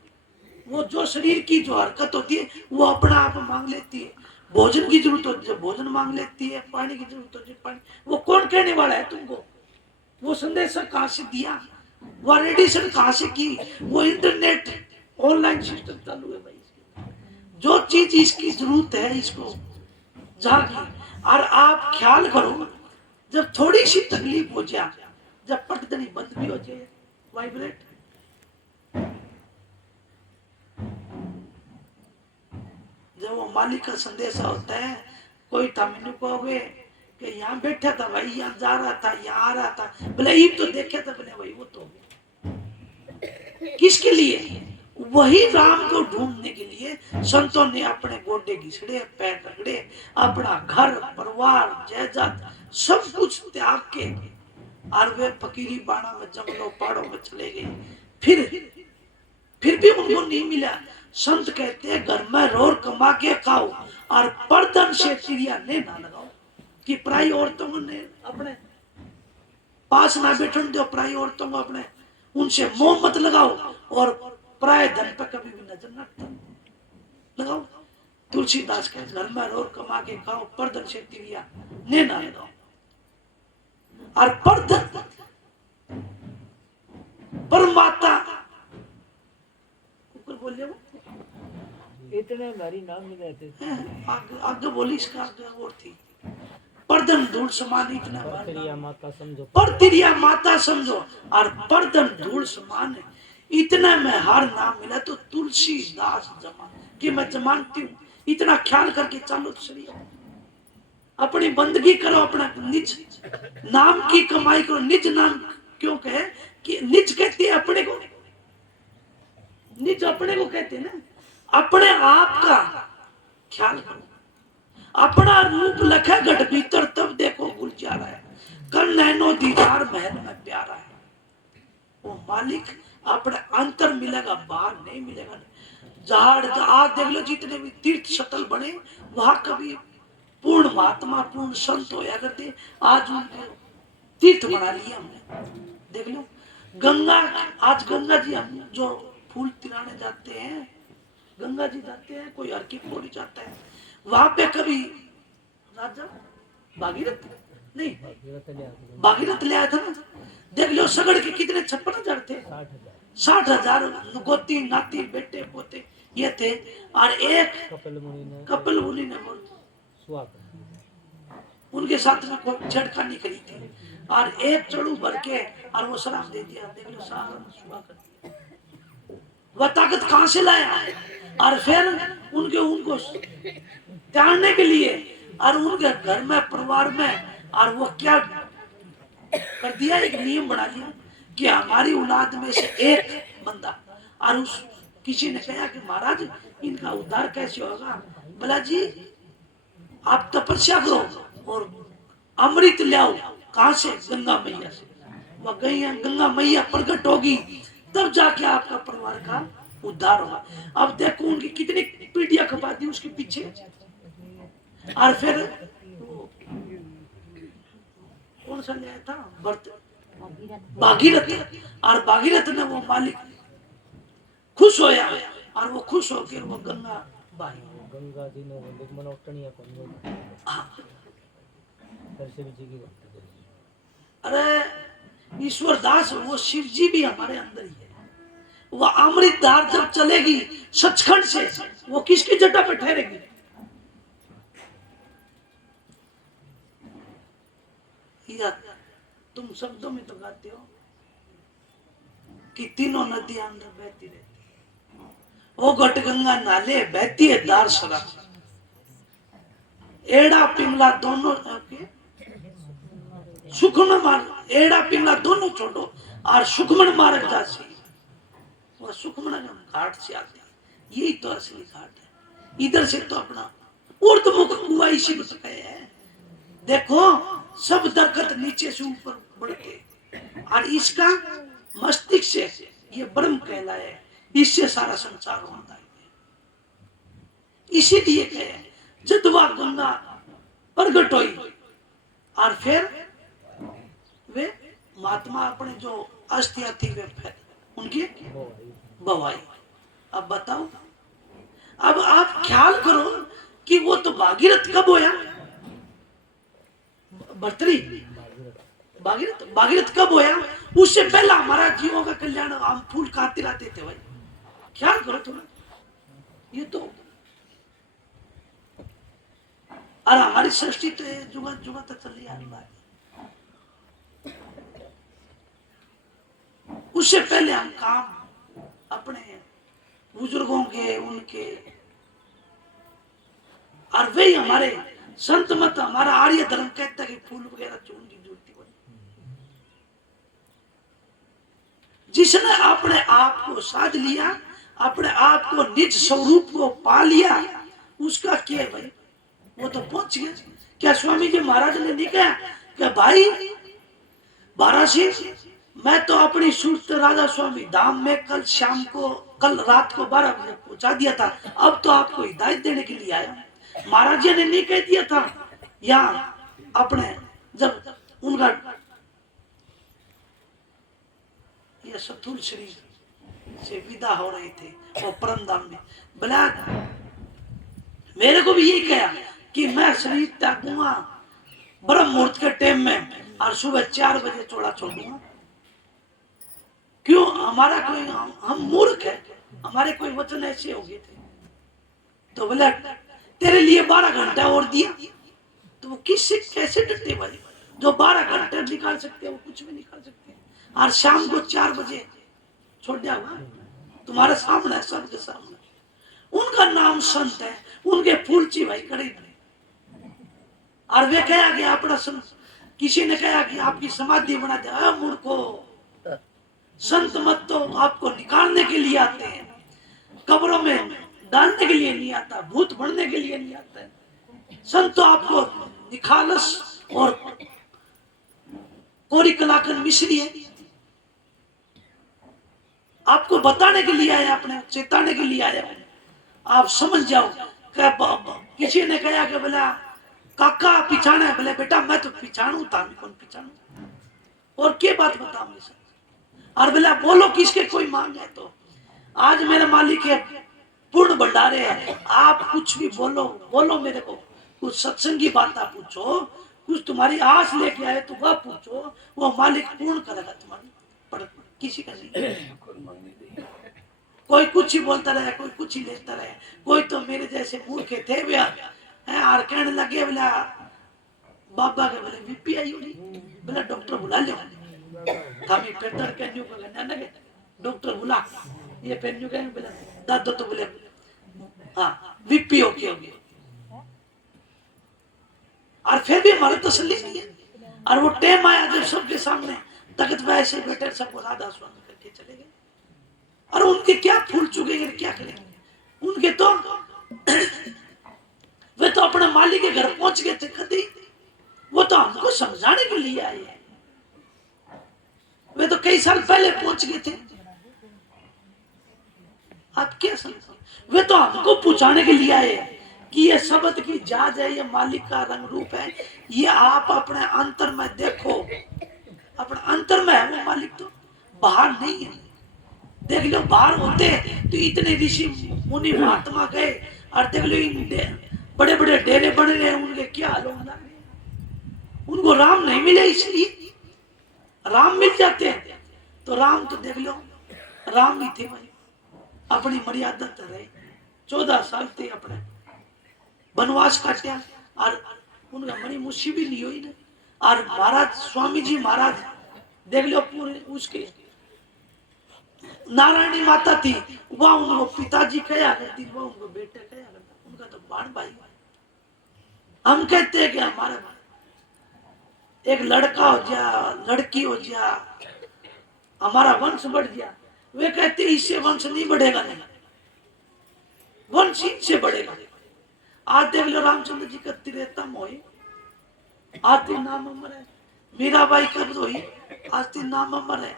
वो जो शरीर की जो हरकत होती है वो अपना आप मांग लेती है। भोजन की जरूरत होती है, भोजन मांग लेती है, पानी की जरूरत होती है, पानी। वो कौन कहने वाला है तुमको, वो संदेश कहां से दिया, वो रेडिएशन कहां से की, वो इंटरनेट ऑनलाइन सिस्टम चालू है भाई। जो चीज इसकी जरूरत है इसको जागी, और आप ख्याल करो, जब थोड़ी सी तकलीफ हो जाए, जब पटदनी बंद भी हो जाए, वाइब्रेट, जब वो मालिक का संदेशा होता है, कोई था मैंने कहोगे कि यहाँ बैठा था भाई, यहाँ जा रहा था, यहाँ आ रहा था, बोले ये तो देखा था, बोले भाई वो तो किसके लिए, वही राम को ढूंढने के लिए संतों ने अपने गोडे घिसड़े, पैर रगड़े, अपना घर परिवार जायदाद सब कुछ त्याग के, और वे फकीरी बाणा में जंगलों पहाड़ों में चले गए। फिर भी उनको नहीं मिला। संत कहते हैं घर में रोर कमा के खाओ, और पर्दन से चिड़िया ने ना लगाओ, कि पराई औरतों ने अपने पास ना बैठने दो, पराई औरतों को अपने उनसे मोह मत लगाओ, और पराये धन पर कभी भी नजर न लगाओ। तुलसीदास के घर में रोर कमा के खाओ, पर्दन से चिड़िया ने ना लगाओ। और पर्दन परमाता बोलिए, वो इतने हमारी नाम मिले थे, आगे बोली, इसका आगे और थी, पर्दन धूल समान, इतना परतिरिया माता समझो, परतिरिया माता समझो, और पर्दन धूल समान है, इतना में हर नाम मिला तो तुलसीदास जमा, कि मैं जमानती हूँ, इतना ख्याल करके चलो तो सही, अपनी बंदगी करो, अपना निज नाम की कमाई करो। निज नाम क्यों कहे, कि निज कहती है अपने को, निज अपने को कहते हैं ना, अपने आप का ख्याल करो। अपना रूप लखे घट भीतर तब देखो गुलजारा है, कर नैनो दीदार महल में प्यारा है। वो मालिक अपने अंतर मिलेगा, बाहर नहीं मिलेगा। झाड़ आज देख लो जितने भी तीर्थ स्थल बने वहां कभी पूर्ण महात्मा पूर्ण संत होया करते, आज उनको तीर्थ बना लिया हमने। देख लो गंगा, आज गंगा जी हम जो फूल तिराने जाते हैं, गंगा जी जाते हैं, कोई हर की पौड़ी जाता है, वहां पे कभी राजा भागीरथ नहीं भागीरथ ले आया था ना। देख लो सगड़ के कितने 56,000 थे, 60,000 गोती नाती बेटे पोते ये थे। और एक कपिल मुनि ने उनके साथ में कोई छेड़खानी करी थी, और एक चढ़ू भर के और वो शराब दे दिया। देख लो सारा सुबह कर दिया। वह ताकत कहां से लाया? और फिर उनको त्यागने के लिए और उनके घर में परिवार में, और वो क्या कर दिया, एक नियम बना दिया कि हमारी औलाद में से एक बंदा, और उस किसी ने कहा कि महाराज इनका उद्धार कैसे होगा? बोला जी आप तपस्या करो और अमृत ले आओ। कहां से? गंगा मैया से। वह गंगा मैया प्रकट होगी तब जाके आपका परिवार का उद्धार होगा। अब देखो उनकी कितनी पीढ़ियां खपा दी उसके पीछे। और फिर कौन सा लिया था व्रत? भागीरथ। और भागीरथ ने वो मालिक खुश होया, और वो खुश होकर वो गंगा बहाई। गंगा जी ने मनोटणिया को अरे ईश्वर दास, वो शिव जी भी हमारे अंदर ही है। वो अमृत धार जब चलेगी सचखंड से, वो किसकी जटा पे ठहरेगी? तुम शब्दों में तो गाते हो कि तीनों नदियां अंदर बहती रहती, ओ घट गंगा नाले बहती है दार सरा, एड़ा पिंगला दोनों सुखमन मार्ग, एड़ा पिंगला दोनों छोड़ो और सुखमन मार्ग जासी। वह सुखमन घाट से आते हैं, यही तो असली घाट है। इधर से तो अपना ऊर्ध्वमुख हुआ इसी में तो कहे है। देखो सब दरखत नीचे से ऊपर बढ़ते, और इसका मस्तिष्क से ये ब्रह्म कहलाए, इससे सारा संसार होता है। इसीलिए कहे जब वह गंगा प्रकट हुई और फिर वे महात्मा अपने जो अस्थियां थी वे फिर उनकी बवाई। अब बताओ, अब आप ख्याल करो कि वो तो भागीरथ कब होया? भर्तरी भागीरथ कब होया? उससे पहला हमारा जीवों का कल्याण हम फूल खाते रहते थे भाई। ख्याल करो थोड़ा, ये तो और हमारी सृष्टि तो जुगा जुगा तक चल रही है। उससे पहले हम काम अपने बुजुर्गों के उनके, और वे हमारे संत मत, हमारा आर्य धर्म कहता है कि फूल वगैरह चून की जरूरत है। जिसने अपने आप को साध लिया, अपने आप को निज स्वरूप को पा लिया, उसका क्या भाई? वो तो पहुंच गया। क्या स्वामी जी महाराज ने नहीं कहा कि भाई वाराणसी, मैं तो अपनी सूरत राजा स्वामी धाम में कल शाम को, कल रात को 12 बजे पहुंचा दिया था, अब तो आपको हिदायत देने के लिए आया। महाराज जी ने नहीं कह दिया था यहाँ अपने जब उनका ये सतुल शरीर से विदा हो रहे थे और परम धाम में, बोला मेरे को भी यही कहा कि मैं शरीर त्यागूंगा ब्रह्म मुहूर्त के टाइम में और सुबह 4 बजे चौड़ा छोड़ूंगा। क्यों? हमारा कोई, हम मूर्ख है, हमारे कोई वचन ऐसे हो गए थे। तो बोले तेरे लिए 12 घंटा और दिया, तो वो किससे कैसे डरते भाई? जो 12 घंटे निकाल सकते हैं वो कुछ भी निकाल सकते हैं। और शाम को 4 बजे छोड़ दिया हुआ तुम्हारे सामने, सबके सामने। उनका नाम संत है, उनके फूलची भाई कड़ी नहीं। और वे कहा कि अपना किसी ने कहा कि आपकी समाधि बना दे। मूर्खो, संत मत तो आपको निकालने के लिए आते हैं, कब्रों में डालने के लिए नहीं आता, भूत बनने के लिए नहीं आता है। संत तो आपको निखालस और कोरी कलाकंद मिश्री है, आपको बताने के लिए आया, अपने चेताने के लिए आया। आप समझ जाओ। किसी ने कहा कि बोला काका पिछाना है, बोले बेटा मैं तो पिछाणू था, मैं कौन पिछाणू, और क्या बात बता मुझे। और बोला बोलो किसके कोई मांग है तो। आज मेरे मालिक है पूर्ण भंडारे है, आप कुछ भी बोलो बोलो मेरे को, कुछ सत्संगी बातें पूछो, कुछ तुम्हारी आस लेके आए तो वह पूछो, वो मालिक पूर्ण करेगा तुम्हारी, पर किसी का नहीं। कोई कुछ ही बोलता रहे, कोई कुछ ही लेता रहे। कोई तो मेरे जैसे मूर्खे थे भैया और कहने लगे बोला बाबा के बोले बीपी आई होगी, बोला डॉक्टर बुला लो, खामी पेटर कैन्यू को लेना ना, डॉक्टर बुला ये पेन्यू कहेंगे, बोला दादो तो बोले हाँ बीपी ओके हो गया। और फिर भी हमारे तसल्ली नहीं है। और वो टाइम आया जब सबके सामने तख्त पे ऐसे बैठे, सबको राधा स्वामी करके चले गए। और उनके क्या फूल चुकेंगे, क्या करेंगे उनके तो वे तो अपने मालिक के घर पहुंच गए थे कभी, वो तो हमको समझाने के लिए आए हैं। वे तो कई साल पहले पहुंच गए थे। आप क्या समझो, वे तो हमको पूछाने के लिए आए हैं कि ये शब्द की जाज है, ये मालिक का रंग रूप है, ये आप अपने अंतर में देखो। अपने अंतर में है वो मालिक, तो बाहर नहीं है। देख लो बाहर होते तो इतने ऋषि मुनि महात्मा गए, और देख लो इन बड़े बड़े डेरे बन रहे हैं, उनके क्या हाल होना। उनको राम नहीं मिले, इसलिए राम मिल जाते हैं तो राम तो देख लो राम ही थे भाई, अपनी मर्यादा तो रहे। 14 साल थे अपने वनवास काटा, और उनका मणि मुशी भी नहीं हुई ना। और महाराज स्वामी जी महाराज देख लो पूरे उसके नारायणी माता थी, वह उनको पिताजी कहा करती, वह उनको बेटे कहा करता, उनका तो बाण भाई। हम कहते हैं कि हमारा एक लड़का हो जा, लड़की हो जा, हमारा वंश बढ़ गया। वे कहते इससे वंश नहीं बढ़ेगा, नहीं वंश इससे बढ़ेगा। आज देख लो रामचंद्र जी का तिरेता मोही, आज 3 नाम अमर है। मीराबाई कब हुई, आज 3 नाम अमर है।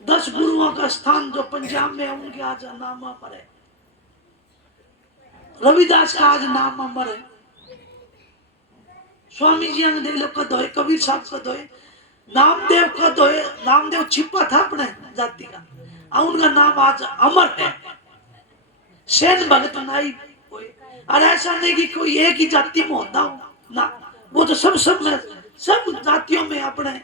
10 गुरुओं का स्थान जो पंजाब में है, उनके आज नाम अमर है। रविदास का आज नाम अमर है। स्वामी जी अंग देख लो कद होए, कबीर साहब कद होए, नामदेव कद होए। नामदेव छिपा था अपने जाति का, और उनका नाम आज अमर है। सेन भगत नाई होए, और ऐसा नहीं कि कोई एक ही जाति में होता हो ना, वो तो सब में सब जातियों में अपने,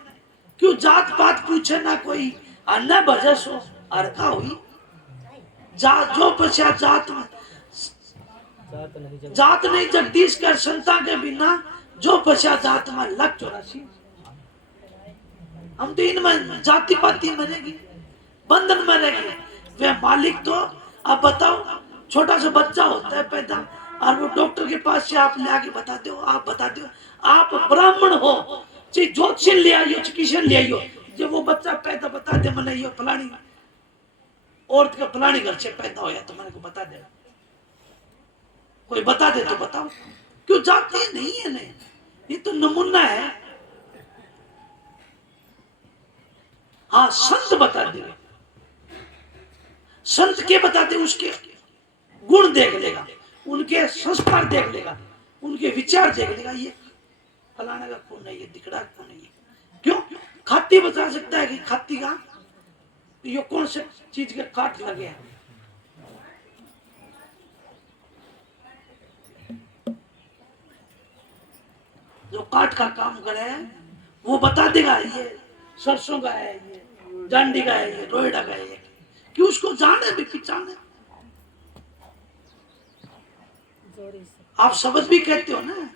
क्यों जात पात पूछे ना कोई, अन्ना भजस हो अरखा हुई जात जो पछा जात में जात नहीं जगदीश कर संता के बिना जो पछा जात में लग 84। हम तो इनमें जाति पाति में रहेंगे, बंधन में रहेंगे। वे मालिक तो अब बताओ, छोटा सा बच्चा होता है पैदा, और वो डॉक्टर के पास से आप ले आके बता दो, आप बता दो आप ब्राह्मण हो, चाहे ज्योतिषन ले आइयो, चिकित्सन ले आइयो, जब वो बच्चा पैदा बता दे मैंने ये फलानी औरत का फलानी घर से पैदा होया, तो मैंने को बता दे, कोई बता दे तो बताओ। क्यों जाते नहीं है, नहीं ये तो नमूना है। हाँ संत बता दे, संत के बताते, उसके गुण देख लेगा, उनके संस्कार देख लेगा, उनके विचार देख लेगा, ये फलाना का कौन है, ये दिखड़ा कौन है, क्यों खाती बता सकता है कि खाती का ये कौन से चीज के काट लगे हैं। जो काट का काम करे वो बता देगा, ये सरसों का है, ये जांडी का है, ये रोएडा का है, कि उसको जाने भी पहचाने। आप शब्द भी कहते हो ना,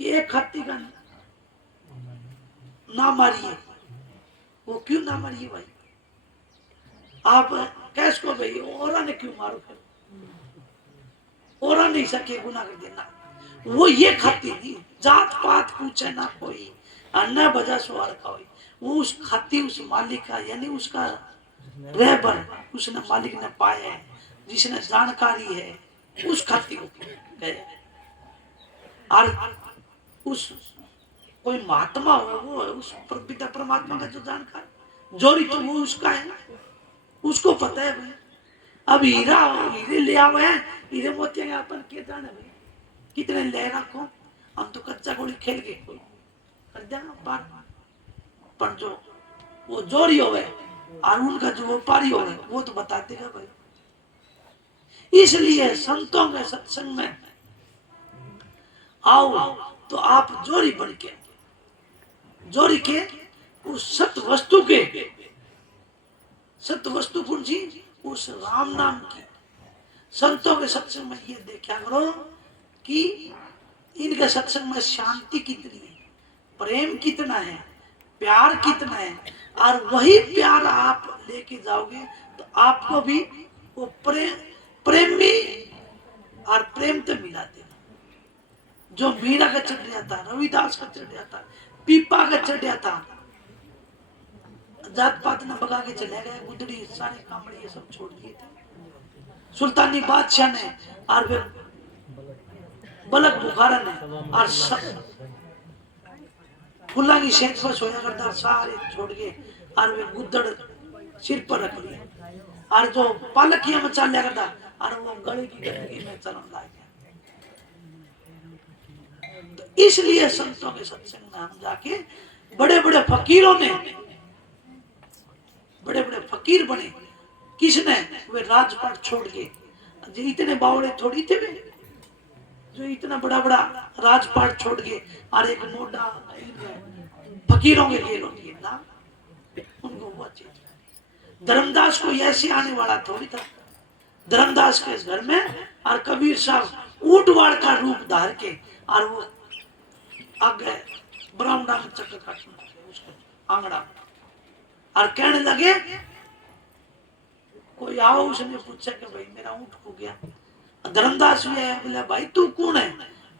ये एक खाती का ना मारिए, वो क्यों ना मारिए भाई, आप कैसे को भाई और ने क्यों मारो, फिर और नहीं सके गुनाह कर देना। वो ये खाती नहीं, जात पात पूछे ना कोई, अन्ना बजा सवार का हुई, वो उस खाती उस मालिक का, यानी उसका रहबर उसने मालिक ने पाया है, जिसने जानकारी है उस खातिर गए। और उस कोई महात्मा हो वो है उस पिता परमात्मा का जो जानकार जोरी तो वो उसका है, उसको पता है भाई। अब हीरे ले आवे हैं, हीरे मोतिया के अपन के जाने भाई कितने ले रखो, हम तो कच्चा गोली खेल के कोई कर देना पार। पर जो वो जोरी होवे और उनका जो व्यापारी होवे वो तो बता देगा भाई। इसलिए संतों के सत्संग में आओ तो आप जोरी बन के, जोरी के उस सत्य वस्तु कौन सी, उस राम नाम की। संतों के सत्संग में ये देखा करो कि इनके सत्संग में शांति कितनी है, प्रेम कितना है, प्यार कितना है। और वही प्यार आप लेके जाओगे तो आपको भी वो प्रेम भी और प्रेम तो मिला देगा। जो मीरा का चढ़ गया था, रविदास का चढ़ गया था, पीपा का चढ़ गया था, जात पात न भगा के चले गए, गुदड़ी सारे कामड़े ये सब छोड़ दिए थे। सुल्तानी बादशाह ने और फिर बलक बुखारा ने और फुला की शेख पर सोया करता सारे छोड़ के और वे गुदड़ सिर पर रख लिया और जो पालकियां मचा लिया करता और वो गले की गंदगी में चलन ला गया। तो इसलिए संतों के सत्संग में हम जाके बड़े बड़े फकीरों ने बड़े बड़े फकीर बने। किसने, वे राजपाट छोड़ के, जो इतने बावड़े थोड़ी थे वे, जो इतना बड़ा बड़ा राजपाट छोड़ के और एक मोटा फकीरों के खेल होती है ना, उनको वो चीज। धर्मदास को ऐसे आने वाला थोड़ी था। धर्मदास के घर में और कबीर साहब ऊंटवाड़ का रूप धार के और वो आगे बरामदा में चक्कर काटने लगे उसको आंगड़ा में और कहने लगे, कोई आओ उसने पूछा कि भाई मेरा ऊंट खो गया। धर्मदास भी आया, बोला भाई तू कौन है?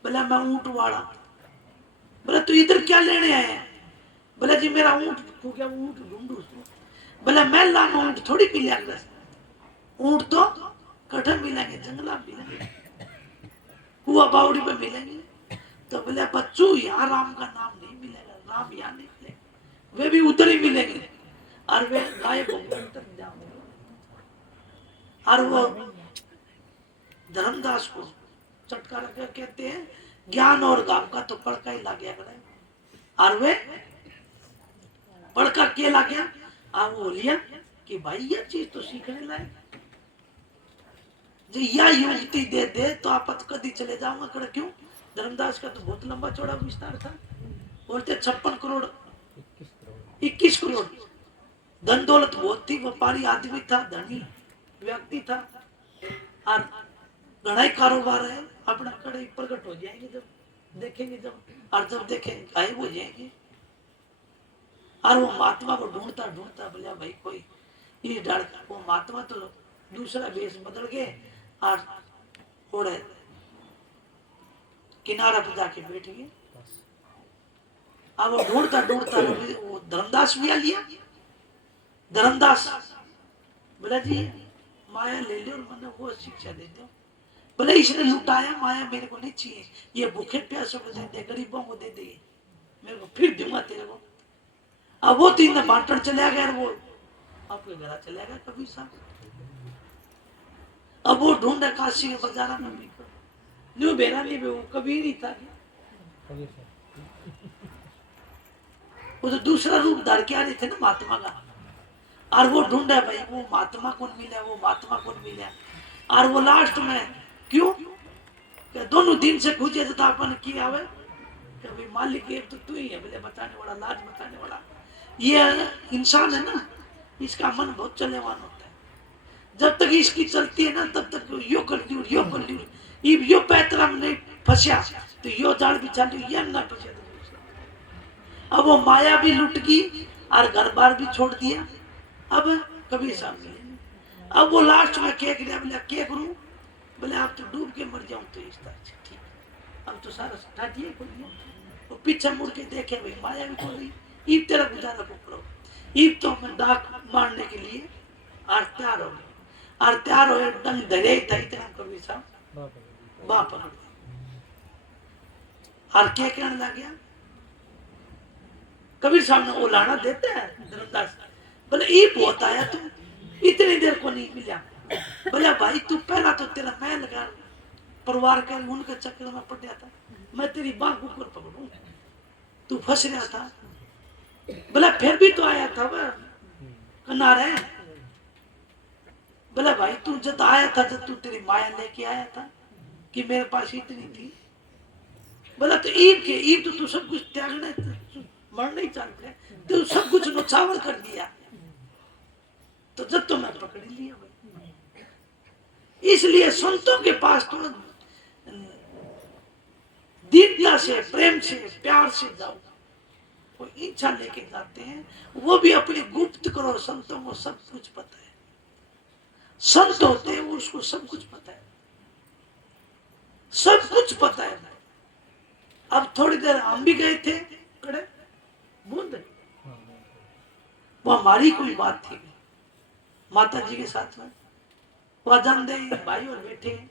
बोला मैं ऊंट वाला। बोला तू इधर क्या लेने आया? बोला जी मेरा ऊंट खो गया, ऊंट ढूंढू। बोला मैं लाना ऊंट थोड़ी मिला, ऊंट तो कठन मिलेंगे, जंगला मिलेंगे, कुआ बावड़ी पे मिलेंगे। तो बोले बच्चों यहाँ राम का नाम नहीं मिलेगा, राम यहाँ नहीं मिलेगा, वे भी उधर ही मिलेंगे और वे गायब होंगे। और वो धर्मदास को चटका रखा कहते हैं ज्ञान और गांव का तो पड़का ही लग गया करे। और वे पड़का के लग गया और वो लिया कि भाई ये चीज तो सीखने लायक, जो यह युक्ति दे दे तो आप कभी चले जाऊंगा कर। क्यों? धर्मदास का तो बहुत लंबा चौड़ा विस्तार था। बोलते 56 करोड़ 21 करोड़ धन दौलत बहुत थी, व्यापारी आदमी था, धनी व्यक्ति था और घना कारोबार है। अपना कड़े प्रकट हो जाएंगे जब देखेंगे, जब और जब देखेंगे गायब हो जाएंगे। और वो महात्मा को ढूंढता ढूंढता बोला भाई कोई ये डर। वो महात्मा तो दूसरा वेश बदल गए और थोड़े किनारा पे जाके बैठ गए। अब वो ढूंढता ढूंढता वो धर्मदास भी आ लिया। धर्मदास बोला जी माया ले लो और मैंने वो शिक्षा दे दो। बोले इसने लुटाया, माया मेरे को नहीं चाहिए, ये भूखे प्यासों को दे दे, गरीबों को दे दे, मेरे को फिर दूंगा तेरे को। अब वो तीन बांटन चला गया, वो आपके घर चला गया कबीर साहब। अब वो ढूंढे काशी के बाजारा में भी न्यू बेरानी में, वो कबीर ही था। वो तो दूसरा रूप धार के आ रहे थे ना महात्मा का। और वो ढूंढे भाई वो महात्मा कौन मिला, वो महात्मा कौन मिला। और वो लास्ट में क्यों कि दोनों दिन से पूछे तो अपन की आवे कभी मालिक एक तो तू ही है, बोले बताने वाला, लाज बताने वाला। ये इंसान है ना, इसका मन बहुत चलेवान होता है। जब तक इसकी चलती है ना तब तक यो कर लियो, यो कर लियो, यो पैतरा में नहीं फंसा तो यो जाड़ बिछा लियो, ये ना फंसा। अब वो माया भी लुट गई और घर बार भी छोड़ दिया। अब कभी सामने अब वो लास्ट में क्या किया, बोले क्या करूं? बोले आप तो डूब के मर जाऊं तो इस तरह से ठीक, अब तो सारा ठाटिए खोल दिया। वो पीछे मुड़ के देखे भाई माया भी खोल गई, ईब तेरा गुजारा को करो। ईब तो हमें डाक मारने के लिए और तैयार हो गए। और तैयार हो डंग धरे ही था इतना कबीर साहब बाप रे। बाप पकड़ लिया। और क्या कहने लग गया कबीर साहब ने वो लाना देता है धर्मदास बोले ये बहुत आया तू इतनी देर को नहीं मिला बोले भाई तू पहला तो तेरा मैं लगा परिवार का उनके चक्कर में पड़ गया था मैं तेरी बांह ऊपर पकड़ूं तू फंस रहा था बोला फिर भी तो आया था वह किनारे बोला भाई तू जब आया था जब तू तेरी माया लेके आया था कि मेरे पास इतनी थी बोला तो ईद के ईद तो तू सब कुछ त्यागना मर नहीं चाहते तो सब कुछ नुछावर कर दिया तो जब तो मैं पकड़ लिया इसलिए संतों के पास तो दीनता से प्रेम से प्यार से जाओ कोई इच्छा लेके जाते हैं वो भी अपनी गुप्त करो संतों को सब कुछ पता है संत होते हैं वो उसको सब कुछ पता है सब कुछ पता है अब थोड़ी देर हम भी गए थे कड़े बूंद वो हमारी कोई बात थी माता जी के साथ में वह जान दे भाई और बैठे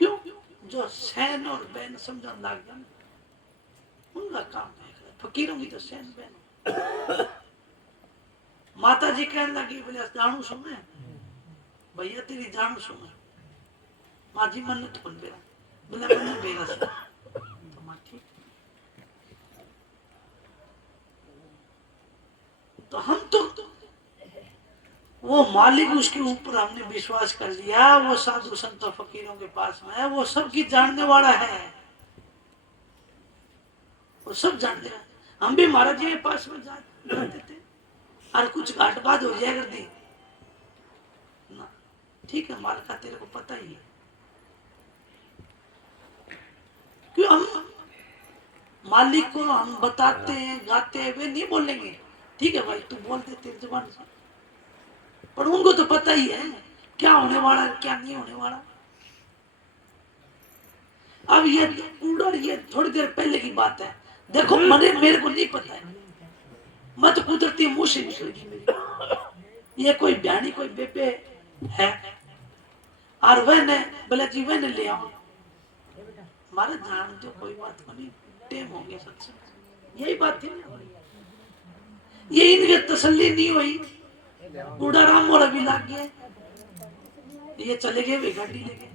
क्यों जो सैन और बहन समझा लग गया उनका काम है फकीरों की तो सैन बहन माता जी कहने लगी बोले जानू सुने भैया तेरी जानू सुने माँ जी मन तो बेरा बोले मन बेरा से तो माँ ठीक तो हम तो वो मालिक उसके ऊपर हमने विश्वास कर लिया वो साधु संतों फकीरों के पास में है वो सबकी जानने वाला है वो सब जानते हैं हम भी महाराज जी के पास में जाते थे और कुछ घाट बात हो जाया करती ना ठीक है मालिक का तेरे को पता ही है क्यों हम मालिक को हम बताते हैं गाते हैं वे नहीं बोलेंगे ठीक है भाई तू बोलते तेरी जुबान से पर उनको तो पता ही है क्या होने वाला है क्या नहीं होने वाला अब ये उड़र ये थोड़ी देर पहले की बात है देखो मेरे को नहीं पता है मैं तो कुदरती मुंह से निकलेगी मेरी ये कोई बयानी कोई बेबे है और वह ने बोले जी वह ने ले आओ हमारे जान जो कोई बात नहीं टेम हो गया सच यही बात थी ये इनके तसल्ली नहीं हुई बूढ़ा राम और अभी लाग गए ये चले गए वे गाड़ी ले गए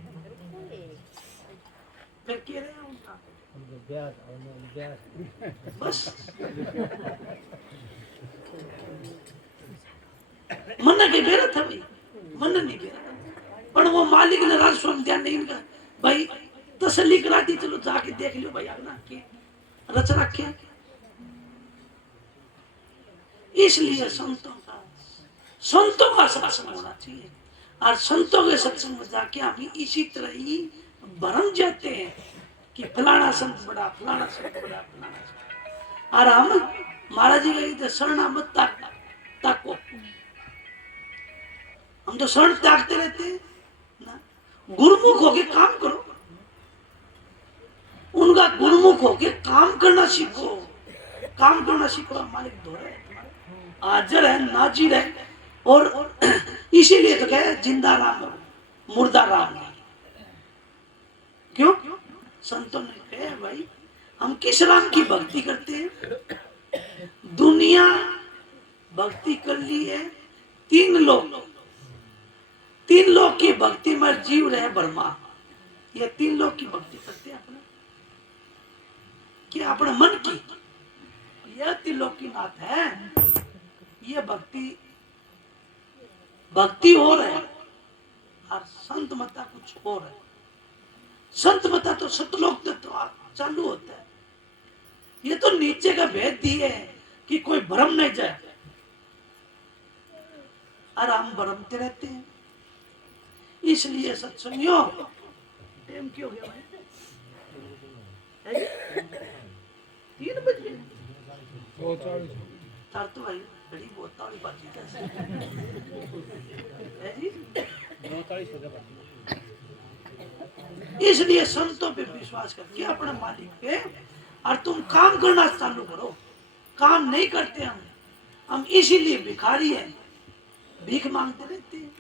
फिर कह रहे हैं उनका बस मन के बेरा था भाई मन नहीं बेरा पर वो मालिक ने राज स्वामी ध्यान नहीं इनका भाई तसल्ली करा दी चलो जाके देख लो भाई ना के रच रखे इसलिए संतों का सत्संग होना चाहिए और संतों के सत्संग में जाके हम इसी तरह ही भरम जाते हैं कि फलाना संत बड़ा फलाना संत बड़ा फलाना संत और हम महाराज जी कही शरण मत ताको हम तो शरण त्यागते रहते हैं ना गुरुमुख होके काम करो उनका गुरुमुख होके काम करना सीखो मालिक धोरा है हाजिर है नाजिर है और इसीलिए तो कहे जिंदा राम मुर्दा राम नहीं क्यों संतों ने कहे भाई हम किस राम की भक्ति करते हैं दुनिया भक्ति कर ली है तीन लोग की भक्ति में जीव रहे ब्रह्मा ये तीन लोग की भक्ति करते हैं अपने क्या अपने मन की यह त्रिलोक की नाथ है ये भक्ति हो रहा है और संत मता कुछ और है संत मता तो सतलोक तो चालू होता है ये तो नीचे का भेद दिए है कि कोई भ्रम नहीं जाए और हम भ्रमते रहते हैं इसलिए सत्संगियों टाइम क्यों हो गया भाई 3 बज गए तार तो भाई बड़ी बहुत ताड़ी बात इसलिए संतों पे विश्वास करके अपने मालिक पे और तुम काम करना चालू करो काम नहीं करते हम इसीलिए भिखारी हैं भीख मांगते रहते हैं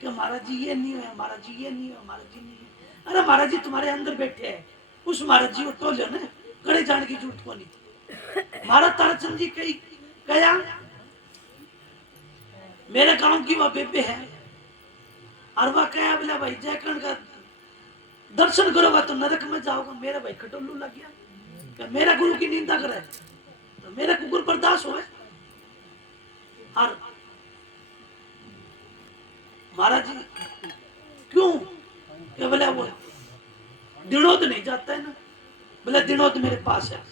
कि महाराज जी ये नहीं है, महाराज जी ये नहीं है, महाराज जी नहीं है। अरे महाराज जी तुम्हारे अंदर बैठे हैं, उस महाराज जी को टोलो ना, कड़े जाने की जरूरत को नहीं। महाराज ताराचंद जी कही कया मेरे गांव की वह बेबे है, और वह कया बोला भाई जयकरण का दर्शन करोगा तो नरक में जाओगा। मेरा भाई खटोलू लग गया कि मेरा गुरु की निंदा करे तो मेरे को गुरु बर्दाश्त हो। और महाराज जी क्यों? क्या बोले वो दिनोद नहीं जाता है ना। बोले दिनोद मेरे पास है,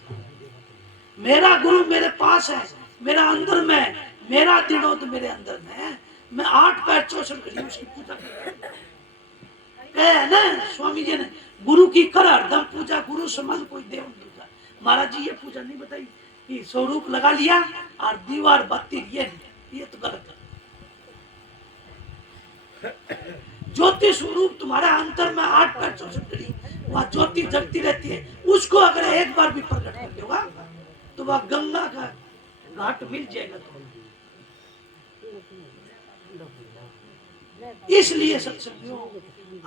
मेरा गुरु मेरे पास है, मेरा अंदर में, मेरा दिनोद मेरे अंदर में है। मैं 8 पैर 64 घड़ी उसकी पूजा करता है ना। स्वामी जी ने गुरु की कर हरदम पूजा, गुरु समान कोई देव पूजा। महाराज जी ये पूजा नहीं बताई कि स्वरूप लगा लिया और दीवार बत्ती, ये तो गलत है। ज्योति स्वरूप तुम्हारे अंतर में 8 पैर 64 घड़ी वह ज्योति जगती रहती है। उसको अगर एक बार भी प्रकट कर दोगा तो वह गंगा का घाट मिल जाएगा। इसलिए सत्संगियों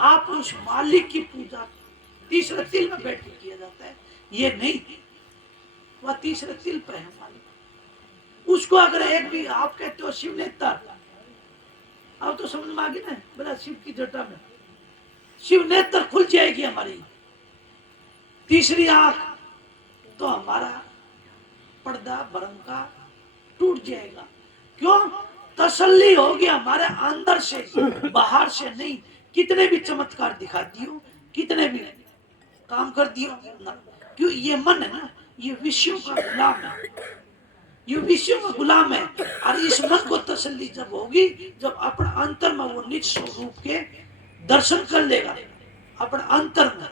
आप उस मालिक की पूजा तीसरे तिल में बैठ के किया जाता है, ये नहीं। वह तीसरे तिल पे है मालिक। उसको अगर एक भी आप कहते हो शिव नेत्र, अब तो समझ में आ गई ना। बोला शिव की जटा में शिव नेत्र खुल जाएगी हमारी तीसरी आंख, तो हमारा पर्दा भरम का टूट जाएगा। क्यों? तसल्ली होगी हमारे अंदर से, बाहर से नहीं। कितने भी चमत्कार दिखा दियो, कितने भी काम कर दियो ना, क्यों? ये मन है ना, ये विषयों का गुलाम है, ये विषयों का गुलाम है। और इस मन को तसल्ली जब होगी जब अपने अंतर में वो निज स्वरूप के दर्शन कर लेगा। अपने अंतर में